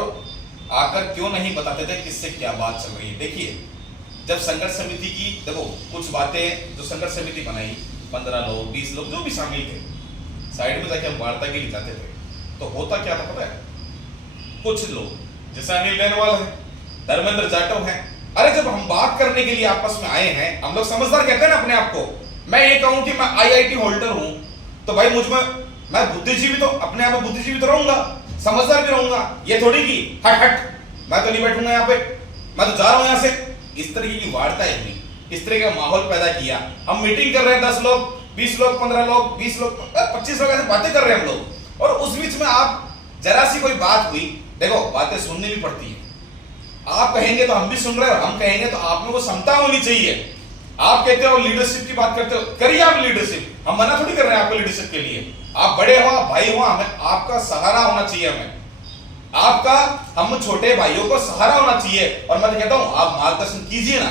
आकर क्यों नहीं बताते थे किससे क्या बात चल रही है। देखिए, जब संघर्ष समिति की, देखो कुछ बातें जो संघर्ष समिति बनाई, 15 लोग 20 लोग जो भी शामिल थे, साइड में जाके हम वार्ता के लिए जाते थे, तो होता क्या था पता है? कुछ लोग जैसे अनिल बेनवाल है, धर्मेंद्र जाटव है, अरे जब हम बात करने के लिए आपस में आए हैं, हम लोग समझदार कहते हैं ना अपने आप को। मैं ये कहूं कि मैं IIT होल्डर हूं, तो भाई मुझ में मैं बुद्धिजीवी, तो अपने आप में बुद्धिजीवी तो रहूंगा, समझदार भी रहूंगा। ये थोड़ी की हट मैं तो नहीं बैठूंगा यहाँ पे, मैं तो जा रहा हूं यहाँ से। इस तरीके की वार्ताएं हुई, इस तरह का माहौल पैदा किया। हम मीटिंग कर रहे हैं, 10 लोग 20 लोग 15 लोग 20 लोग 25 लोग ऐसे बातें कर रहे हैं हम लोग, और उस बीच में आप जरा सी कोई बात हुई, देखो बातें सुननी भी पड़ती है। आप कहेंगे तो हम भी सुन रहे हैं, हम कहेंगे तो आप लोगों को क्षमता होनी चाहिए। आप कहते हो लीडरशिप की बात करते हो, करिए आप लीडरशिप, हम मना थोड़ी कर रहे हैं आपको लीडरशिप के लिए। आप बड़े हो, आप भाई हो, हमें आपका सहारा होना चाहिए, हमें आपका, हम छोटे भाइयों को सहारा होना चाहिए। और मैं कहता हूं आप मार्गदर्शन कीजिए ना,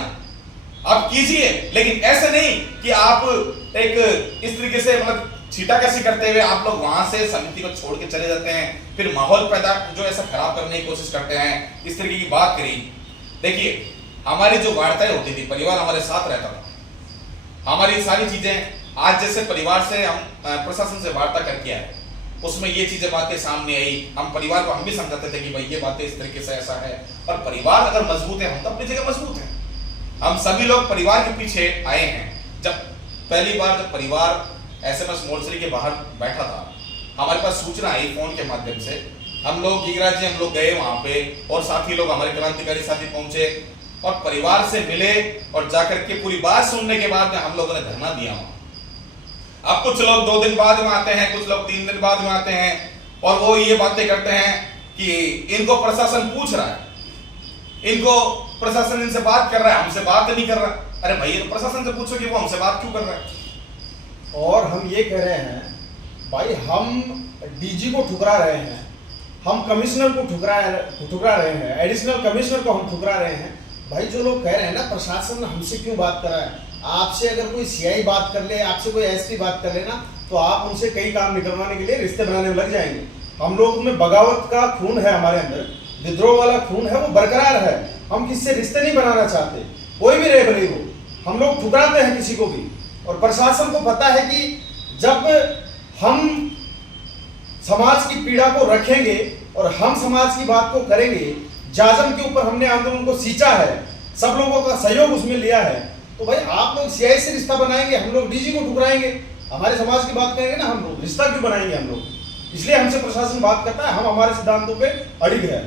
आप कीजिए, लेकिन ऐसे नहीं कि आप एक इस तरीके से मतलब छीटाकशी करते हुए आप लोग वहां से समिति को छोड़ के चले जाते हैं, फिर माहौल पैदा जो ऐसा खराब करने की कोशिश करते हैं। इस तरीके की बात करी। देखिए, हमारी जो वार्ताएं होती थी, परिवार हमारे साथ रहता था, हमारी सारी चीजें, आज जैसे परिवार से हम प्रशासन से वार्ता करके आए, उसमें ये चीजें बातें सामने आई। हम परिवार को हम भी समझाते थे कि भाई ये बातें इस तरीके से ऐसा है, और परिवार अगर मजबूत है, हम तो अपनी जगह मजबूत हैं। हम सभी लोग परिवार के पीछे आए हैं। जब पहली बार जब परिवार SMS मोर्चरी के बाहर बैठा था, हमारे पास सूचना आई फोन के माध्यम से, हम लोग गिरिराज जी हम लोग गए वहां पे, और साथी लोग हमारे क्रांतिकारी साथी पहुंचे और परिवार से मिले, और जाकर के पूरी बात सुनने के बाद में हम लोगों ने धरना दिया वहां। अब कुछ लोग 2 दिन बाद में आते हैं, कुछ लोग 3 दिन बाद में आते हैं, और वो ये बातें करते हैं कि इनको प्रशासन पूछ रहा है, इनको प्रशासन इनसे बात कर रहा है, हमसे बात नहीं कर रहा। अरे भाई, तो प्रशासन से पूछो कि वो हमसे बात क्यों कर रहा है। और हम ये कह रहे हैं भाई, हम DG को ठुकरा रहे हैं, हम कमिश्नर को ठुकरा रहे हैं, एडिशनल कमिश्नर को हम ठुकरा रहे हैं। भाई, जो लोग कह रहे हैं ना प्रशासन हमसे क्यों बात कर रहा है, आपसे अगर कोई CI बात कर ले, आपसे कोई SP बात कर ले ना, तो आप उनसे कई काम निकलवाने के लिए रिश्ते बनाने में लग जाएंगे। हम लोग में बगावत का खून है, हमारे अंदर विद्रोह वाला खून है, वो बरकरार है। हम किससे रिश्ते नहीं बनाना चाहते, कोई भी रहे भले वो, हम लोग ठुकराते हैं किसी को भी। और प्रशासन को पता है कि जब हम समाज की पीड़ा को रखेंगे और हम समाज की बात को करेंगे, जाजम के ऊपर हमने आंदोलन को सींचा है, सब लोगों का सहयोग उसमें लिया है, तो भाई आप लोग CI से रिश्ता बनाएंगे, हम लोग DG को ठुकराएंगे। हमारे समाज की बात करेंगे ना हम लोग, रिश्ता क्यों बनाएंगे हम लोग? इसलिए हमसे प्रशासन बात करता है, हम हमारे सिद्धांतों पे अड़िग है।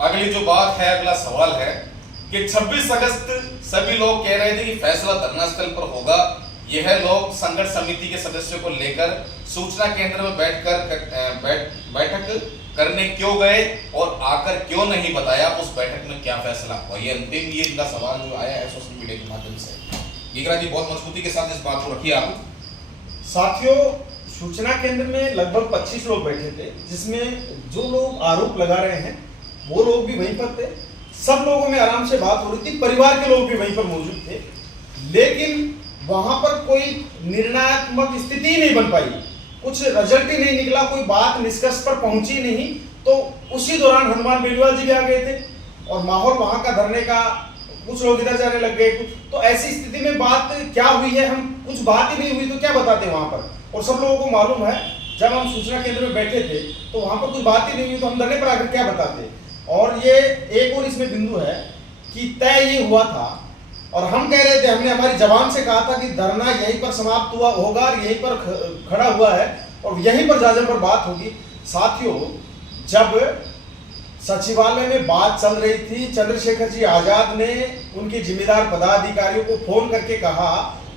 अगली जो बात है, अगला सवाल है कि 26 अगस्त सभी लोग कह रहे थे कि फैसला धरना स्थल पर होगा। यह लोग संघर्ष समिति के सदस्यों को लेकर सूचना केंद्र में बैठक करने क्यों गए और आकर क्यों नहीं बताया उस बैठक में क्या फैसला हुआ? ये अंतिम ये इनका सवाल जो आया है सोशल मीडिया के माध्यम से। गीगरा जी बहुत मजबूती के साथ इस बात को रखिए आप। साथियों, सूचना केंद्र में लगभग 25 लोग बैठे थे, जिसमें जो लोग आरोप लगा रहे हैं वो लोग भी वहीं पर थे। सब लोगों में आराम से बात हो रही थी, परिवार के लोग भी वहीं पर मौजूद थे, लेकिन वहां पर कोई निर्णयात्मक स्थिति ही नहीं बन पाई, कुछ रिजल्ट ही नहीं निकला, कोई बात निष्कर्ष पर पहुंची नहीं। तो उसी दौरान हनुमान बेनीवाल जी भी आ गए थे और माहौल वहां का धरने का, कुछ लोग इधर जाने लग गए, तो ऐसी स्थिति में बात क्या हुई है, हम कुछ बात ही नहीं हुई तो क्या बताते वहां पर। और सब लोगों को मालूम है जब हम सूचना केंद्र में बैठे थे तो वहां पर कुछ बात ही नहीं हुई तो हम धरने पर आकर क्या बताते। और ये एक और इसमें बिंदु है कि तय ये हुआ था और हम कह रहे थे, हमने हमारी जबान से कहा था कि धरना यहीं पर समाप्त हुआ होगा और यहीं पर खड़ा हुआ है और यहीं पर जाजम पर बात होगी। साथियों, जब सचिवालय में बात चल रही थी, चंद्रशेखर जी आजाद ने उनके जिम्मेदार पदाधिकारियों को फोन करके कहा,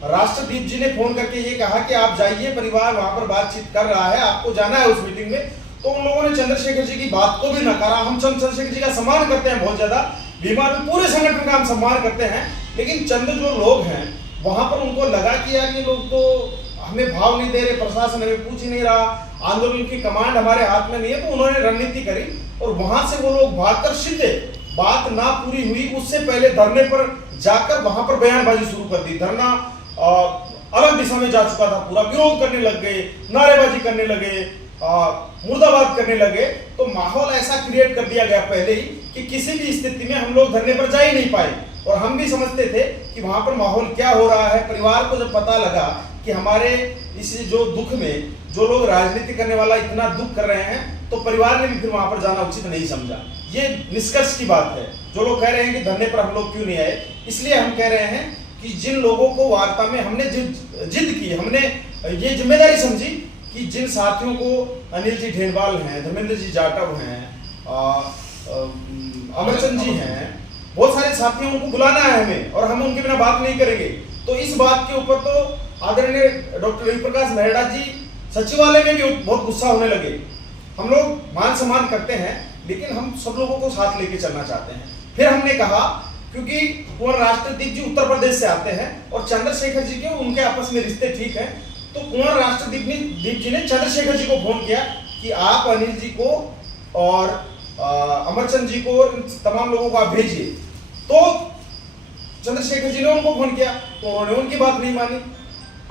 राष्ट्रदीप जी ने फोन करके ये कहा कि आप जाइए, परिवार वहां पर बातचीत कर रहा है, आपको जाना है उस मीटिंग में। तो उन लोगों ने चंद्रशेखर जी की बात को भी नकारा। हम चंद्रशेखर जी का सम्मान करते हैं बहुत ज्यादा, बीमार में पूरे संगठन का हम सम्मान करते हैं, लेकिन चंद जो लोग हैं वहां पर उनको लगा कि यार ये लोग तो हमें भाव नहीं दे रहे, प्रशासन हमें पूछ ही नहीं रहा, आंदोलन की कमांड हमारे हाथ में नहीं है। तो उन्होंने रणनीति करी और वहां से वो लोग भागकर सीधे, बात ना पूरी हुई उससे पहले धरने पर जाकर वहां पर बयानबाजी शुरू कर दी। धरना अलग दिशा में जा चुका था, पूरा विरोध करने लग गए, नारेबाजी करने लगे, मुर्दाबाद करने लगे। तो माहौल ऐसा क्रिएट कर दिया गया पहले ही कि किसी भी स्थिति में हम लोग धरने पर जा ही नहीं पाए। और हम भी समझते थे कि वहां पर माहौल क्या हो रहा है। परिवार को जब पता लगा कि हमारे इस जो दुख में जो लोग राजनीति करने वाला इतना दुख कर रहे हैं, तो परिवार ने भी फिर वहां पर जाना उचित नहीं समझा। ये निष्कर्ष की बात है। जो लोग कह रहे हैं कि धरने पर हम लोग क्यों नहीं आए, इसलिए हम कह रहे हैं कि जिन लोगों को वार्ता में हमने जिद की, हमने ये जिम्मेदारी समझी कि जिन साथियों को अनिल जी ढेंडवाल हैं, धर्मेंद्र जी जाटव हैं, अमरचंद जी हैं, बहुत सारे साथी हैं, उनको बुलाना है हमें और हम उनके बिना बात नहीं करेंगे। तो इस बात के ऊपर तो आदरणीय डॉक्टर रवि प्रकाश मेहरा जी सचिवालय में भी बहुत गुस्सा होने लगे। हम लोग मान सम्मान करते हैं, लेकिन हम सब लोगों को साथ लेके चलना चाहते हैं। फिर हमने कहा, क्योंकि कुंवर राष्ट्रदीप जी उत्तर प्रदेश से आते हैं और चंद्रशेखर जी के उनके आपस में रिश्ते ठीक हैं, तो कुंवर राष्ट्रदीप जी ने चंद्रशेखर जी को फोन किया कि आप अनिल जी को और अमरचंद जी को और तमाम लोगों को आप भेजिए। तो चंद्रशेखर जी ने उनको फोन किया तो उन्होंने उनकी बात नहीं मानी।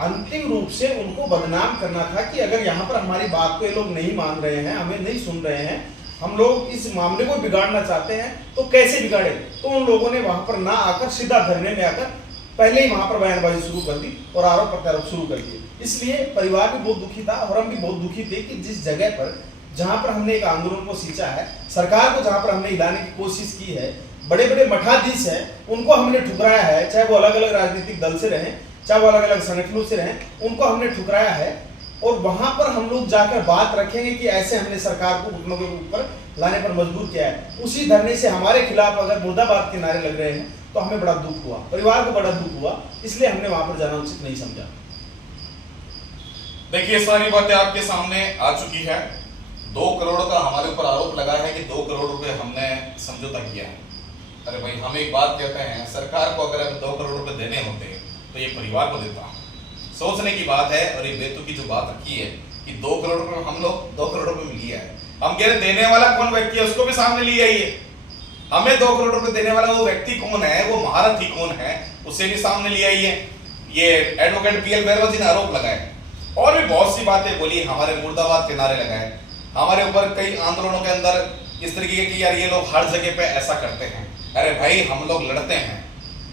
अंतिम रूप से उनको बदनाम करना था कि अगर यहाँ पर हमारी बात को ये लोग नहीं मान रहे हैं, हमें नहीं सुन रहे हैं, हम लोग इस मामले को बिगाड़ना चाहते हैं, तो कैसे बिगाड़े। तो उन लोगों ने वहां पर ना आकर सीधा धरने में आकर पहले ही वहां पर बयानबाजी शुरू कर दी और आरोप प्रत्यारोप शुरू कर दिए। इसलिए परिवार भी बहुत दुखी था और हम भी बहुत दुखी थे कि जिस जगह पर जहां पर हमने एक आंदोलन को सींचा है, सरकार को जहां पर हमने हिलाने की कोशिश की है, बड़े बड़े मठाधीश हैं उनको हमने ठुकराया है, चाहे वो अलग अलग राजनीतिक दल से रहें, चाहे वो अलग अलग संगठनों से रहें, उनको हमने ठुकराया है। और वहां पर हम लोग जाकर बात रखेंगे कि ऐसे हमने सरकार को घुटनों के ऊपर लाने पर मजबूर किया है। उसी धरने से हमारे खिलाफ अगर मुर्दाबाद के नारे लग रहे हैं तो हमें बड़ा दुख हुआ, परिवार को बड़ा दुख हुआ, इसलिए हमने वहां पर जाना उचित नहीं समझा। देखिए, सारी बातें आपके सामने आ चुकी है। 2 करोड़ का हमारे ऊपर आरोप लगा है कि 2 करोड़ रुपए हमने समझौता किया है। अरे भाई, हम एक बात कहते हैं, सरकार को अगर 2 करोड़ रुपए देने होते तो ये परिवार को देता। सोचने की बात है। और ये बेतुकी जो बात रखी है कि 2 करोड़ रुपए हम लोग 2 करोड़ रुपए में लिया है, हम कह रहे देने वाला कौन व्यक्ति है उसको भी सामने ले आइए। हमें 2 करोड़ रुपए देने वाला वो व्यक्ति कौन है, वो महारथी कौन है, उसे भी सामने ले आइए। ये एडवोकेट पीएल बैरवा जी ने आरोप लगाए और भी बहुत सी बातें बोली, हमारे मुर्दाबाद के नारे लगाए, हमारे ऊपर कई आंदोलनों के अंदर इस तरीके की यार ये लोग हर जगह पे ऐसा करते हैं। अरे भाई, हम लोग लड़ते हैं,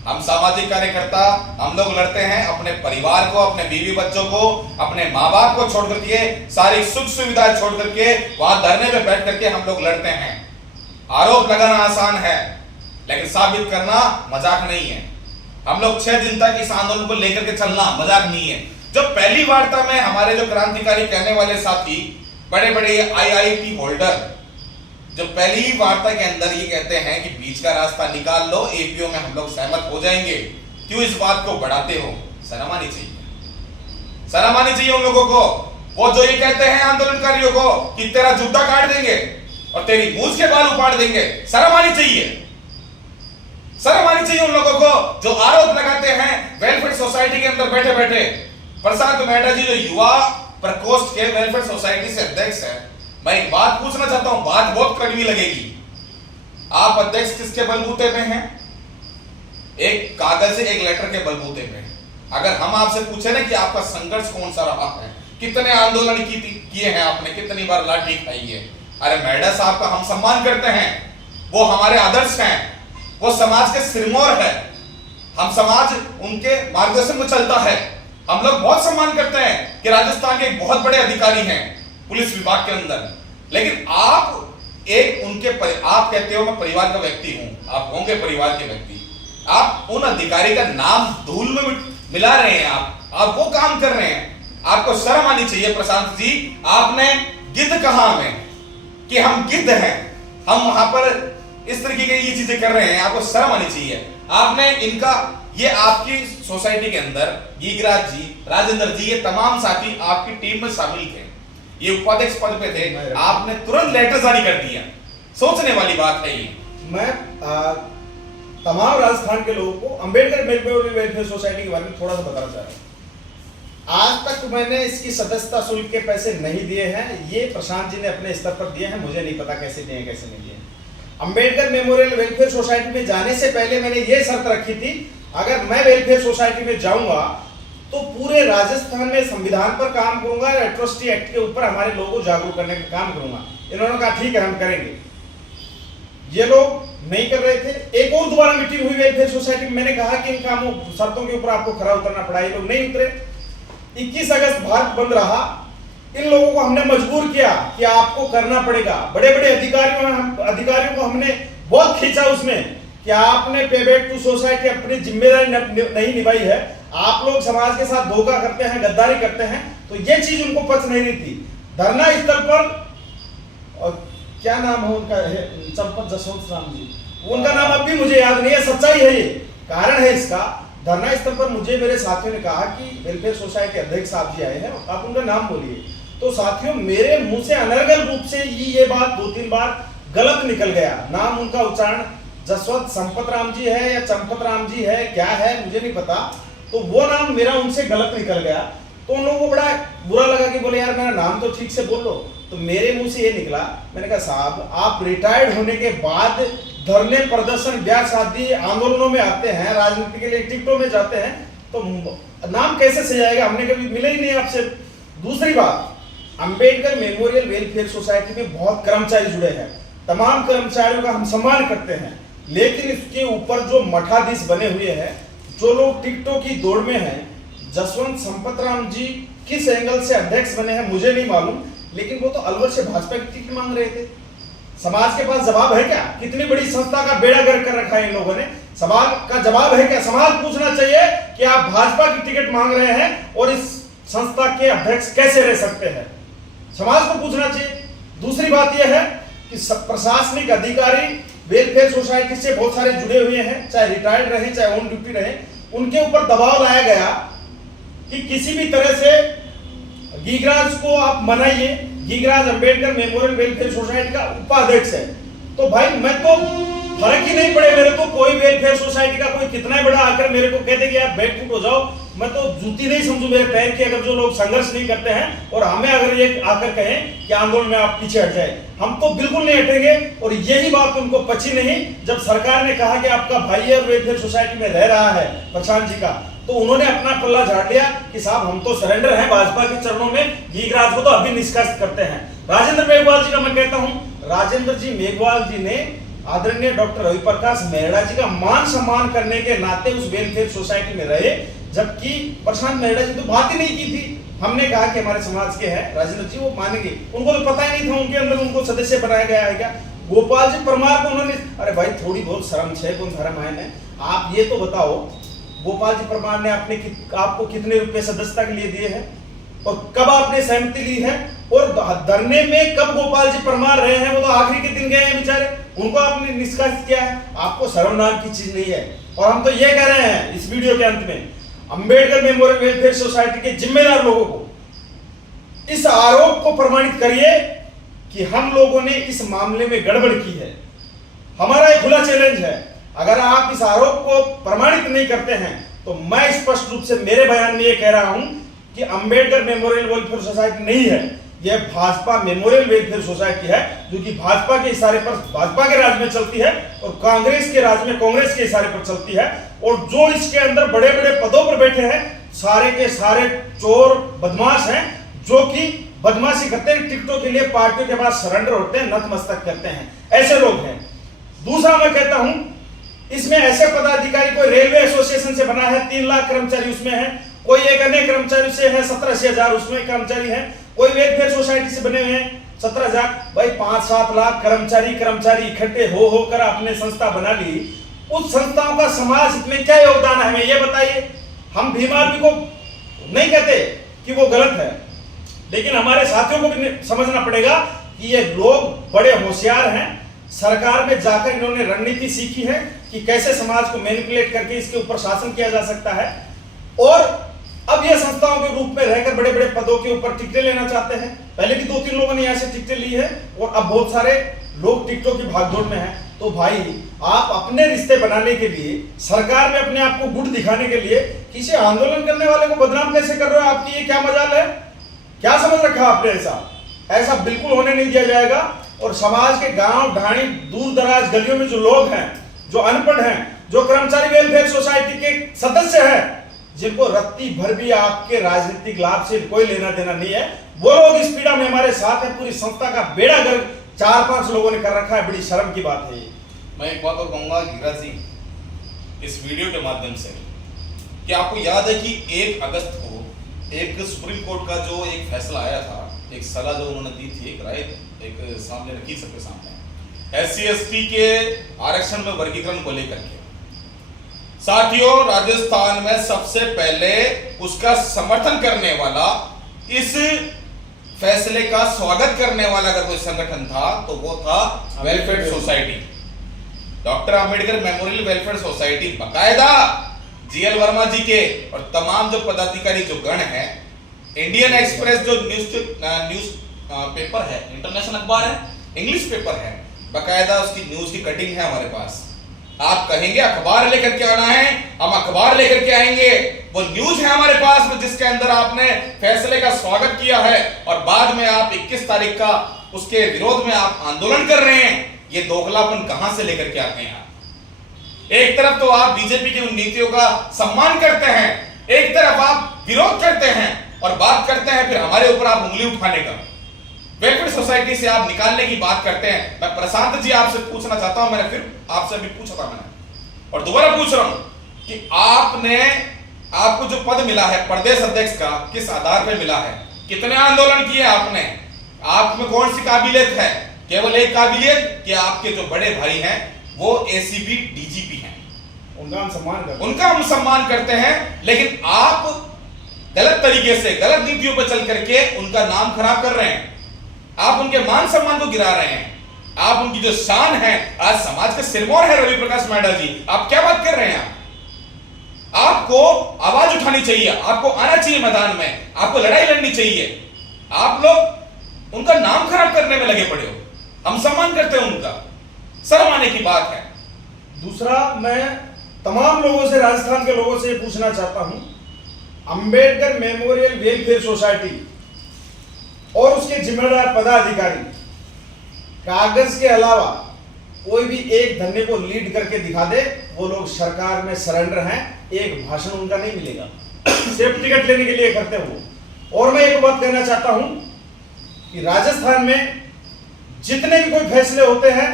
हम सामाजिक कार्यकर्ता, हम लोग लड़ते हैं अपने परिवार को, अपने बीवी बच्चों को, अपने माँ बाप को छोड़ करके, सारी सुख सुविधाएं छोड़ करके वहां धरने पे बैठ करके हम लोग लड़ते हैं। आरोप लगाना आसान है, लेकिन साबित करना मजाक नहीं है। हम लोग 6 दिन तक इस आंदोलन को लेकर के चलना मजाक नहीं है। जब पहली वार्ता में हमारे जो क्रांतिकारी कहने वाले साथी, बड़े बड़े आईआईटी होल्डर, जब पहली वार्ता के अंदर ये कहते हैं कि बीच का रास्ता निकाल लो, एपीओ में हम लोग सहमत हो जाएंगे, क्यों इस बात को बढ़ाते हो? शर्म आनी चाहिए, शर्म आनी चाहिए उन लोगों को। वो जो ये कहते हैं आंदोलनकारियों को कि तेरा जूता काट देंगे और तेरी मूंछ के बाल उपाड़ देंगे, शर्म आनी चाहिए, शर्म आनी चाहिए उन लोगों को जो आरोप लगाते हैं वेलफेयर सोसाइटी के अंदर बैठे बैठे। प्रशांत मेहता जी जो युवा प्रकोष्ठ के वेलफेयर सोसाइटी से अध्यक्ष है, मैं एक बात पूछना चाहता हूं, बात बहुत कड़वी लगेगी। आप अध्यक्ष किसके बलबूते पे हैं? एक कागज से, एक लेटर के बलबूते पे। अगर हम आपसे पूछे ना कि आपका संघर्ष कौन सा रहा है, कितने आंदोलन किए हैं आपने, कितनी बार लाठी खाई है, अरे मेहता साहब का हम सम्मान करते हैं, वो हमारे आदर्श हैं, वो समाज के सिरमौर है, हम समाज उनके मार्गदर्शन में चलता है। हम लोग बहुत सम्मान करते हैं कि राजस्थान के एक बहुत बड़े अधिकारी हैं पुलिस विभाग के अंदर, लेकिन आप एक उनके आप कहते हो मैं परिवार का व्यक्ति हूं, आप होंगे परिवार के व्यक्ति, आप उन अधिकारी का नाम धूल में मिला रहे हैं, आप वो काम कर रहे हैं, आपको शर्म आनी चाहिए। प्रशांत जी, आपने गिद्ध कहा हमें कि हम गिद्ध हैं, हम वहां पर इस तरीके की ये चीजें कर रहे हैं, आपको शर्म आनी चाहिए। आपने इनका, ये आपकी सोसाइटी के अंदर गीगराज जी, राजेंद्र जी, ये तमाम साथी आपकी टीम में शामिल थे, ये उपाध्यक्ष पद पे थे, आपने तुरंत लेटर जारी कर दिया, सोचने वाली बात है ये। मैं तमाम राजस्थान के लोगों को अंबेडकर मेमोरियल वेलफेयर सोसाइटी के बारे में थोड़ा सा बताना चाह रहा हूं। आज तक मैंने इसकी सदस्यता शुल्क के पैसे नहीं दिए हैं, ये प्रशांत जी ने अपने स्तर पर दिए हैं, मुझे नहीं पता कैसे दिए कैसे नहीं दिए। अंबेडकर मेमोरियल वेलफेयर सोसाइटी में जाने से पहले मैंने ये शर्त रखी थी, अगर मैं वेलफेयर सोसाइटी में जाऊंगा तो पूरे राजस्थान में संविधान पर काम करूंगा, एट्रोसिटी एक्ट के ऊपर हमारे लोगों को जागरूक करने का काम करूंगा। इन्होंने कहा ठीक है हम करेंगे, ये लोग नहीं कर रहे थे। एक और दोबारा मीटिंग हुई वेलफेयर सोसाइटी में, मैंने कहा कि इन कामों शर्तों के ऊपर आपको खरा उतरना पड़ा, ये लोग नहीं उतरे। 21 अगस्त भारत बंद रहा, इन लोगों को हमने मजबूर किया कि आपको करना पड़ेगा। बड़े बड़े अधिकारियों को हमने बहुत खींचा उसमें कि आपने पे बैक टू सोसाइटी अपनी जिम्मेदारी नहीं निभाई है, आप लोग समाज के साथ धोखा करते हैं, गद्दारी करते हैं, तो ये चीज उनको पच नहीं रही थी। धरना स्थल पर, और क्या नाम है उनका, चंपत जसवंत राम जी, उनका नाम अब भी मुझे याद नहीं है, सच्चाई है ये, कारण है इसका। धरना स्थल पर मुझे मेरे साथियों ने कहा कि वेलफेयर सोसाइटी अध्यक्ष साहब जी आए हैं, आप उनका नाम बोलिए। तो साथियों, मेरे मुंह से अनर्गल रूप से ये बात 2-3 बार गलत निकल गया। नाम उनका उच्चारण जसवंत संपत राम जी है या चंपत राम जी है, क्या है मुझे नहीं पता, तो वो नाम मेरा उनसे गलत निकल गया। तो उन लोगों को बड़ा बुरा लगा कि बोले यार मेरा नाम तो ठीक से बोल लो। तो मेरे मुंह से ये निकला, मैंने कहा साहब आप रिटायर्ड होने के बाद धरने प्रदर्शन ब्याह शादी आंदोलनों में आते हैं, राजनीति के लिए टिकटों में जाते हैं, तो नाम कैसे सजाएगा, हमने कभी मिले ही नहीं आपसे। दूसरी बात, अंबेडकर मेमोरियल वेलफेयर सोसाइटी में बहुत कर्मचारी जुड़े हैं, तमाम कर्मचारियों का हम सम्मान करते हैं, लेकिन इसके ऊपर जो मठाधीश बने हुए हैं, जो लोग टिकटों की दौड़ में हैं, जसवंत संपत राम जी किस एंगल से अध्यक्ष बने हैं मुझे नहीं मालूम, लेकिन वो तो अलवर से भाजपा की टिकट मांग रहे थे। समाज के पास जवाब है क्या? कितनी बड़ी संस्था का बेड़ा गर्क कर रखा है इन लोगों ने, समाज का जवाब है क्या? समाज पूछना चाहिए कि आप भाजपा की टिकट मांग रहे हैं और इस संस्था के अध्यक्ष कैसे रह सकते हैं, समाज को पूछना चाहिए। दूसरी बात यह है कि प्रशासनिक अधिकारी वेलफेयर सोसाइटी से बहुत सारे जुड़े हुए हैं, चाहे रिटायर्ड रहे चाहे ऑन ड्यूटी रहे, उनके ऊपर दबाव लाया गया कि किसी भी तरह से गीगराज को आप मनाइए। गीगराज अंबेडकर मेमोरियल वेलफेयर सोसाइटी का उपाध्यक्ष है, तो भाई मैं तो फर्क ही नहीं पड़े मेरे को, कोई वेलफेयर सोसाइटी का कोई कितना बड़ा आकर मेरे को कह दे कि आप बैकफुट हो जाओ, मैं तो जूती नहीं समझू मेरे पैर की। अगर जो लोग संघर्ष नहीं करते हैं और हमें अगर ये आकर कहें कि आंदोलन में आप पीछे हट जाए, हम तो बिल्कुल नहीं हटेंगे। और यही बात उनको पची नहीं जब सरकार ने कहा कि आपका भाई है वेलफेयर सोसाइटी में रह रहा है प्रशांत जी का, तो उन्होंने अपना पल्ला झाड़ लिया कि साहब हम तो सरेंडर हैं भाजपा के चरणों में, गीगराज को तो अभी निष्कासित करते हैं। राजेंद्र मेघवाल जी का मैं कहता हूं, राजेंद्र जी मेघवाल जी ने आदरणीय डॉक्टर रवि प्रकाश मेहरा जी का मान सम्मान करने के नाते उस वेलफेयर सोसाइटी में रहे, जबकि प्रशांत मेहरा जी तो बात ही नहीं की थी। हमने कहा कि हमारे समाज के हैं, राजेंद्र जी वो मानेंगे, उनको तो पता ही नहीं था उनके अंदर उनको सदस्य बनाया गया है क्या। गोपाल जी परमार को उन्होंने, अरे भाई थोड़ी बहुत शर्म छे कौन धर्म है, आप ये तो बताओ गोपाल जी परमार ने आपको कितने रुपए सदस्यता के लिए दिए हैं और कब आपने सहमति ली है, और धरने में कब गोपाल जी परमार रहे हैं, वो तो आखिरी के दिन गए हैं बेचारे, उनको आपने निष्कासित किया है। आपको शर्म नाम की चीज नहीं है। और हम तो ये कह रहे हैं इस वीडियो के अंत में, अंबेडकर मेमोरियल वेलफेयर सोसाइटी के जिम्मेदार लोगों को इस आरोप को प्रमाणित करिए कि हम लोगों ने इस मामले में गड़बड़ की है। हमारा एक खुला चैलेंज है, अगर आप इस आरोप को प्रमाणित नहीं करते हैं तो मैं स्पष्ट रूप से मेरे बयान में ये कह रहा हूं कि अंबेडकर मेमोरियल वेलफेयर सोसाइटी नहीं है, यह भाजपा मेमोरियल वेलफेयर सोसाइटी है, जो कि भाजपा के इशारे पर भाजपा के राज में चलती है और कांग्रेस के राज में कांग्रेस के इशारे पर चलती है। और जो इसके अंदर बड़े बड़े पदों पर बैठे हैं सारे के सारे चोर बदमाश हैं, जो कि बदमाशी करते हैं, टिकटों के लिए पार्टियों के पास सरेंडर होते हैं, नतमस्तक करते हैं, ऐसे लोग हैं। दूसरा मैं कहता हूं, इसमें ऐसे पदाधिकारी कोई रेलवे एसोसिएशन से बना है, 3 लाख कर्मचारी उसमें है, कोई एक अन्य कर्मचारी से है 17,000 उसमें कर्मचारी है, कोई वेलफेयर सोसाइटी से बने हुए हैं 17,000। भाई 5-7 लाख कर्मचारी इकट्ठे होकर आपने संस्था बना ली, उस संस्थाओं का समाज में क्या योगदान है, हमें ये बताइए। हम भीम आर्मी को नहीं कहते कि वो गलत है, लेकिन हमारे साथियों को भी समझना पड़ेगा कि ये लोग बड़े होशियार हैं। सरकार में जाकर इन्होंने रणनीति सीखी है कि कैसे समाज को मैनिपुलेट करके इसके ऊपर शासन किया जा सकता है, और अब ये संस्थाओं के रूप में रहकर बड़े बड़े पदों के ऊपर टिकटें लेना चाहते हैं। पहले भी 2-3 लोगों ने यहाँ से टिकटें ली है और अब बहुत सारे लोग टिकटों की भागदौड़ में हैं। तो भाई आप अपने रिश्ते बनाने के लिए, सरकार में अपने आप को गुट दिखाने के लिए किसी आंदोलन करने वाले को बदनाम कैसे कर रहे हो? आपकी ये क्या मजाल है? क्या समझ रखा आपने? ऐसा बिल्कुल होने नहीं दिया जाएगा। और समाज के गांव ढाणी दूर दराज गलियों में जो लोग हैं, जो अनपढ़ हैं, जो कर्मचारी वेलफेयर सोसाइटी के सदस्य हैं, जिनको रत्ती भर भी आपके राजनीतिक लाभ से कोई लेना देना नहीं है, वो लोग इस पीड़ा में हमारे साथ है। पूरी संस्था का बेड़ा गर्क 4-5 लोगों ने कर रखा है। बड़ी शर्म की बात है। मैं एक बात और कहूंगा गिरा जी, इस वीडियो के माध्यम से, कि आपको याद है कि 1 अगस्त को एक सुप्रीम कोर्ट का जो एक फैसला आया था, एक सलाह जो उन्होंने दी थी, एक राय एक सामने रखी सबके सामने, SC/ST के आरक्षण में वर्गीकरण को लेकर के। साथियों, राजस्थान में सबसे पहले उसका समर्थन करने वाला, इस फैसले का स्वागत करने वाला अगर कोई संगठन था तो वो था welfare society, doctor Ambedkar memorial welfare society. बकायदा GL वर्मा जी के और तमाम जो पदाधिकारी जो गण है, इंडियन एक्सप्रेस जो न्यूज पेपर है, इंटरनेशनल अखबार है, इंग्लिश पेपर है, बकायदा उसकी न्यूज की कटिंग है हमारे पास। आप कहेंगे अखबार लेकर के आना है, हम अखबार लेकर के आएंगे। वो न्यूज है हमारे पास में जिसके अंदर आपने फैसले का स्वागत किया है और बाद में आप 21 तारीख का उसके विरोध में आप आंदोलन कर रहे हैं। ये दोगलापन कहां से लेकर के आते हैं? एक तरफ तो आप बीजेपी की उन नीतियों का सम्मान करते हैं, एक तरफ आप विरोध करते हैं और बात करते हैं फिर हमारे ऊपर आप उंगली उठाने का, वेलफेयर सोसाइटी से आप निकालने की बात करते हैं। मैं प्रशांत जी आपसे पूछना चाहता हूं, मैंने फिर आपसे भी पूछा था मैंने और दोबारा पूछ रहा हूं कि आपको जो पद मिला है प्रदेश अध्यक्ष का, किस आधार पर मिला है? कितने आंदोलन किए आपने? आप में कौन सी काबिलियत है? केवल एक काबिलियत कि आपके जो बड़े भाई हैं वो ACP DGP हैं, उनका हम सम्मान करते हैं, लेकिन आप गलत तरीके से गलत नीतियों पर चल करके उनका नाम खराब कर रहे हैं, आप उनके मान सम्मान को गिरा रहे हैं, आप उनकी जो शान है, आज समाज के सिरमौर है रवि प्रकाश मैडा जी, आप क्या बात कर रहे हैं? आपको आवाज उठानी चाहिए, आपको आना चाहिए मैदान में, आपको लड़ाई लड़नी चाहिए। आप लोग उनका नाम खराब करने में लगे पड़े हो। हम सम्मान करते हैं उनका, शर्म आने की बात है। दूसरा, मैं तमाम लोगों से, राजस्थान के लोगों से पूछना चाहता हूं, अंबेडकर मेमोरियल वेलफेयर सोसाइटी और उसके जिम्मेदार पदाधिकारी कागज के अलावा कोई भी एक धरने को लीड करके दिखा दे, वो लोग सरकार में सरेंडर हैं, एक भाषण उनका नहीं मिलेगा। सिर्फ टिकट लेने के लिए करते हो। और मैं एक बात कहना चाहता हूं कि राजस्थान में जितने भी कोई फैसले होते हैं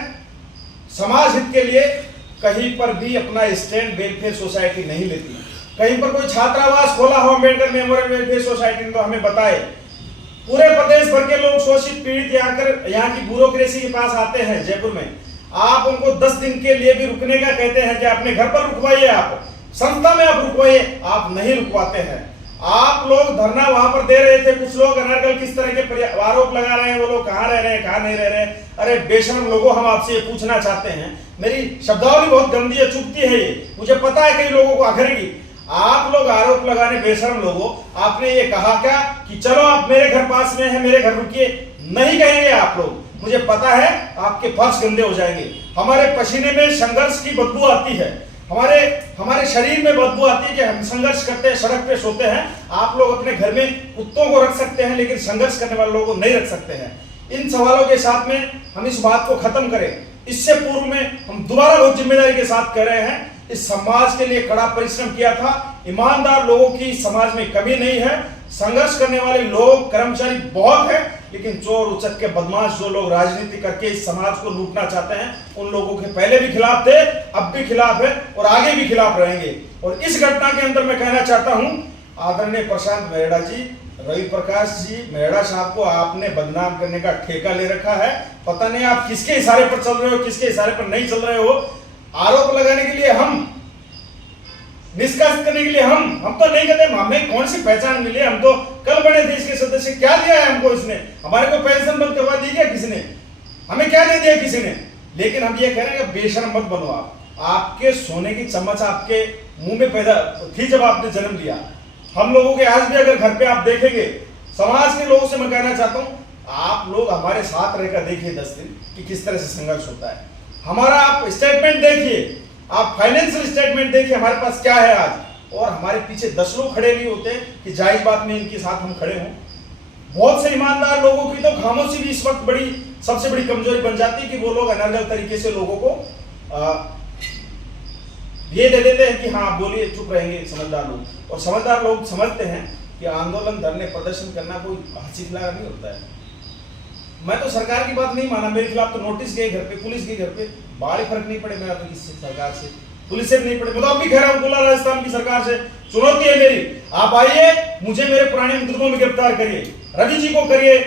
समाज हित के लिए, कहीं पर भी अपना स्टैंड वेलफेयर सोसाइटी नहीं लेती। कहीं पर कोई छात्रावास खोला हो अम्बेडकर मेमोरियल वेलफेयर सोसाइटी ने तो हमें बताए। पूरे प्रदेश भर के लोग शोषित पीड़ित यहाँ की ब्यूरोक्रेसी के पास आते हैं जयपुर में, आप उनको 10 दिन के लिए भी रुकने का कहते हैं कि अपने घर पर रुकवाइए आप, संस्था में आप रुकवाइए, आप नहीं रुकवाते हैं। आप लोग धरना वहां पर दे रहे थे, कुछ लोग अनर्गल किस तरह के आरोप लगा रहे हैं, वो लोग कहाँ रह रहे हैं, कहाँ नहीं रह रहे हैं। अरे बेशरम लोगों, हम आपसे ये पूछना चाहते हैं, मेरी शब्दावली बहुत गंदी है, चुभती है ये, मुझे पता है कई लोगों को आखिरेगी। आप लोग आरोप लगाने बेशरम लोगों, आपने ये कहा क्या कि चलो आप मेरे घर पास में है, मेरे घर रुकिए? नहीं कहेंगे आप लोग, मुझे पता है आपके फर्श गंदे हो जाएंगे। हमारे पसीने में संघर्ष की बदबू आती है, हमारे शरीर में बदबू आती है कि हम संघर्ष करते हैं, सड़क पे सोते हैं। आप लोग अपने घर में कुत्तों को रख सकते हैं, लेकिन संघर्ष करने वाले लोगों को नहीं रख सकते हैं। इन सवालों के साथ में हम इस बात को खत्म करें। इससे पूर्व में हम दोबारा बहुत जिम्मेदारी के साथ कह रहे हैं, इस समाज के लिए कड़ा परिश्रम किया था। ईमानदार लोगों की समाज में कमी नहीं है, संघर्ष करने वाले लोग कर्मचारी बहुत हैं, लेकिन चोर उचक के बदमाश जो लोग राजनीति करके इस समाज को लूटना चाहते हैं, उन लोगों के पहले भी खिलाफ थे, अब भी खिलाफ है और आगे भी खिलाफ रहेंगे। और इस घटना के अंदर मैं कहना चाहता हूं, आदरणीय प्रशांत मेहड़ा जी, रवि प्रकाश जी, मेहड़ा साहब को आपने बदनाम करने का ठेका ले रखा है। पता नहीं आप किसके इशारे पर चल रहे हो, किसके इशारे पर नहीं चल रहे हो। आरोप लगाने के लिए हम, निष्कासित करने के लिए हम तो नहीं कहते, हमें कौन सी पहचान मिली? हम तो कल बने देश के सदस्य, क्या दिया है हमको इसने? हमारे को पेंशन बंद करवा दी क्या किसी ने? हमें क्या नहीं दिया किसी ने? लेकिन हम ये कह रहे हैं कि बेशरम मत बनो आप। आपके सोने की चम्मच आपके मुंह में पैदा थी जब आपने जन्म लिया। हम लोगों के आज भी अगर घर पे आप देखेंगे, समाज के लोगों से मैं कहना चाहता हूं, आप लोग हमारे साथ रहकर देखिए 10 दिन कि किस तरह से संघर्ष होता है। हमारा आप स्टेटमेंट देखिए, आप फाइनेंशियल स्टेटमेंट देखिए हमारे पास क्या है आज, और हमारे पीछे 10 लोग खड़े नहीं होते कि जायज बात में इनके साथ हम खड़े हों। बहुत से ईमानदार लोगों की तो खामोशी भी इस वक्त सबसे बड़ी कमजोरी बन जाती है कि वो लोग अनर्गल तरीके से लोगों को ये दे देते हैं कि हाँ बोलिए, चुप रहेंगे समझदार लोग। और समझदार लोग समझते हैं कि आंदोलन, धरने, प्रदर्शन करना कोई हाथी खिलाना नहीं होता है। मैं तो सरकार की बात नहीं माना, मेरे खिलाफ तो नोटिस गए घर पे, पुलिस गई घर पे, बड़ा फर्क नहीं पड़े मेरा तो किसी सरकार से, पुलिस से भी नहीं पड़े। मैं तो अब भी कह रहा हूँ गोला राजस्थान की सरकार से चुनौती है मेरी, आप आइए, मुझे मेरे पुराने मुकदमों में गिरफ्तार करिए, रवि जी को करिए,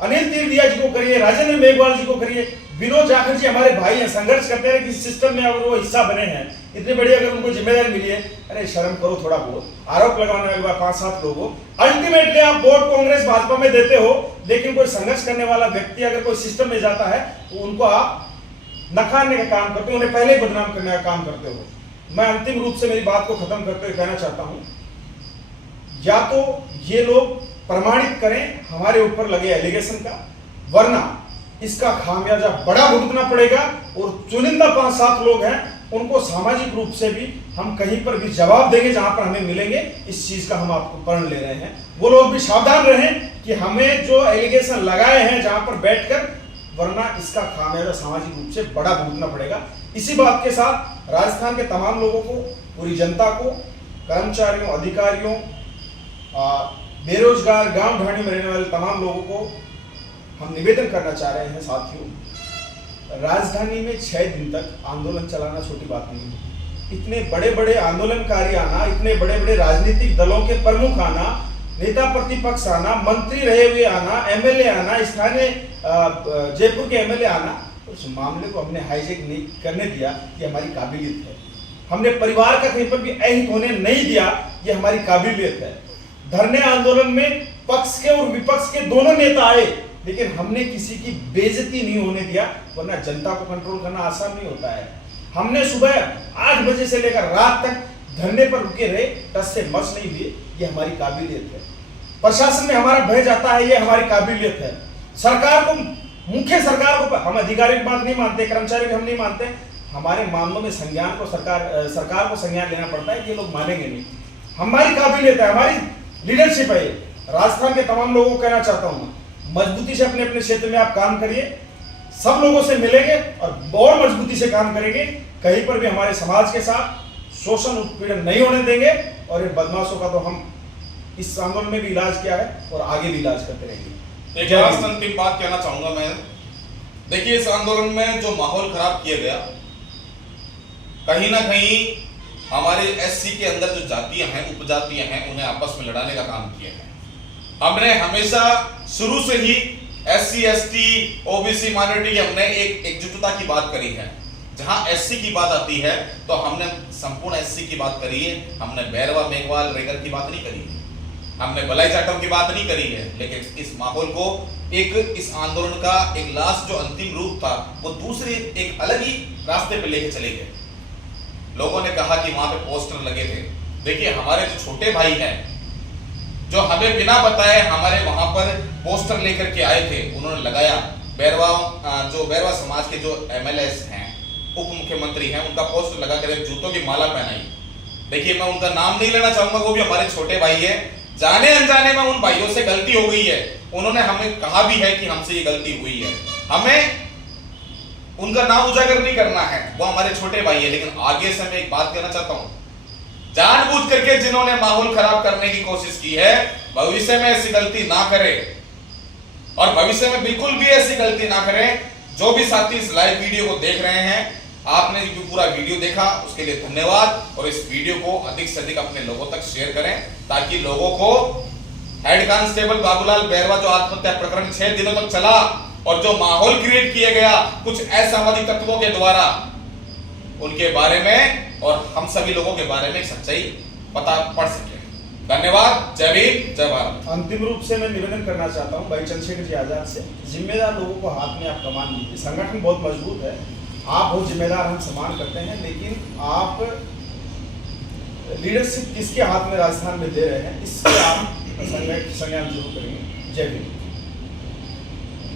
अनिल तीरदिया जी को करिए, राजेंद्र मेघवाल जी को करिए, विनोद जाखड़ जी हमारे भाई हैं, संघर्ष करते हैं कि सिस्टम में अगर वो हिस्सा बने हैं, इतनी बड़ी अगर उनको जिम्मेदारी मिली है, अरे शर्म करो थोड़ा बहुत। आरोप लगाने वाले 5-7 लोगों, अल्टीमेटली आप वोट कांग्रेस भाजपा में देते हो, लेकिन कोई संघर्ष करने वाला व्यक्ति अगर कोई सिस्टम में जाता है तो उनको आप नकारने का काम करते हो, उन्हें पहले ही बदनाम करने का काम करते हो। मैं अंतिम रूप से मेरी बात को खत्म करते हुए कहना चाहता हूं, या तो ये लोग प्रमाणित करें हमारे ऊपर लगे एलिगेशन का, वरना इसका खामियाजा बड़ा भुगतना पड़ेगा। और चुनिंदा 5-7 लोग हैं, उनको सामाजिक रूप से भी हम कहीं पर भी जवाब देंगे जहां पर हमें मिलेंगे। इस चीज का हम आपको प्रण ले रहे हैं। वो लोग भी सावधान रहें कि हमें जो एलिगेशन लगाए हैं जहां पर बैठकर, वरना इसका खामियाजा सामाजिक रूप से बड़ा भुगतना पड़ेगा। इसी बात के साथ राजस्थान के तमाम लोगों को, पूरी जनता को, कर्मचारियों, अधिकारियों, बेरोजगार, गांव ढाणी में रहने वाले तमाम लोगों को हम निवेदन करना चाह रहे हैं, साथियों, राजधानी में 6 दिन तक आंदोलन चलाना छोटी बात नहीं है। इतने बड़े बड़े आंदोलनकारी आना, इतने बड़े बड़े राजनीतिक दलों के प्रमुख आना, नेता प्रतिपक्ष आना, मंत्री रहे हुए आना, एमएलए आना, स्थानीय जयपुर के एमएलए आना, उस मामले को हमने हाईजेक नहीं करने दिया। ये हमारी काबिलियत है। हमने परिवार का कहीं पर भी अहित होने नहीं दिया, ये हमारी काबिलियत है। धरने आंदोलन में पक्ष के और विपक्ष के दोनों नेता आए, लेकिन हमने किसी की बेइज्जती नहीं होने दिया, वरना जनता को कंट्रोल करना आसान नहीं होता है। हमने सुबह 8 बजे से लेकर रात तक धरने पर रुके रहे, टस से मस नहीं हुए, ये हमारी काबिलियत है। प्रशासन में हमारा भय जाता है, ये हमारी काबिलियत है। सरकार को, मुख्य सरकार को, हम अधिकारी की बात नहीं मानते, कर्मचारी भी हम नहीं मानते, हमारे मामलों में संज्ञान को सरकार को संज्ञान लेना पड़ता है कि ये लोग मानेंगे नहीं। हमारी काबिलियत है, हमारी लीडरशिप है। राजस्थान के तमाम लोगों को कहना चाहता हूं, मजबूती से अपने अपने क्षेत्र में आप काम करिए, सब लोगों से मिलेंगे और मजबूती से काम करेंगे। कहीं पर भी हमारे समाज के साथ शोषण, उत्पीड़न नहीं होने देंगे। और इन बदमाशों का तो हम इस आंदोलन में भी इलाज किया है और आगे भी इलाज करते रहेंगे। एक लास्ट अंतिम बात कहना चाहूंगा मैं, देखिए इस आंदोलन में जो माहौल खराब किया गया, कहीं ना कहीं हमारे एससी के अंदर जो जातियां हैं, उपजातियां हैं, उन्हें आपस में लड़ाने का काम किया है। हमने हमेशा शुरू से ही एससी, एसटी, ओबीसी, माइनॉरिटी की हमने एक एकजुटता की बात करी है। जहां एससी की बात आती है तो हमने संपूर्ण एससी की बात करी है, हमने बैरवा मेघवाल रेगर की बात नहीं करी है, हमने बलाई जाटव की बात नहीं करी है। लेकिन इस माहौल को इस आंदोलन का एक लास्ट जो अंतिम रूप था वो दूसरे एक अलग ही रास्ते पे लेके चले गए। लोगों ने कहा कि वहां पे पोस्टर लगे थे। देखिए हमारे जो छोटे भाई हैं जो हमें बिना बताए हमारे वहां पर पोस्टर लेकर के आए थे, उन्होंने लगाया। बैरवा समाज के जो एमएलएस हैं, उप मुख्यमंत्री हैं, उनका पोस्टर लगा कर जूतों की माला पहनाई। देखिए मैं उनका नाम नहीं लेना चाहूंगा, वो भी हमारे छोटे भाई है। जाने अनजाने में उन भाइयों से गलती हो गई है, उन्होंने हमें कहा भी है कि हमसे ये गलती हुई है, हमें उनका नाम उजागर नहीं करना है, वो हमारे छोटे भाई है। लेकिन आगे से मैं एक बात कहना चाहता हूं, जानबूझ करके जिन्होंने माहौल खराब करने की कोशिश की है, भविष्य में ऐसी गलती ना करें और भविष्य में बिल्कुल भी ऐसी गलती ना करें। जो भी साथी इस लाइव वीडियो को देख रहे हैं, आपने जो पूरा वीडियो देखा उसके लिए धन्यवाद और इस वीडियो को अधिक से अधिक अपने लोगों तक शेयर करें ताकि लोगों को हेड कांस्टेबल बाबूलाल बैरवा जो आत्महत्या प्रकरण 6 दिनों तक चला और जो माहौल क्रिएट किया गया कुछ असामाजिक तत्वों के द्वारा, उनके बारे में और हम सभी लोगों के बारे में सच्चाई पता पड़ सके। धन्यवाद। जय भीम, जय भारत। अंतिम रूप से मैं निवेदन करना चाहता हूं भाई चंद्रशेखर जी आजाद से, जिम्मेदार लोगों को हाथ में आप कमान दीजिए। संगठन बहुत मजबूत है, आप बहुत जिम्मेदार, हम सम्मान करते हैं, लेकिन आप लीडरशिप किसके हाथ में राजस्थान में दे रहे हैं, इससे आप संज्ञान जरूर करेंगे। जय भीम।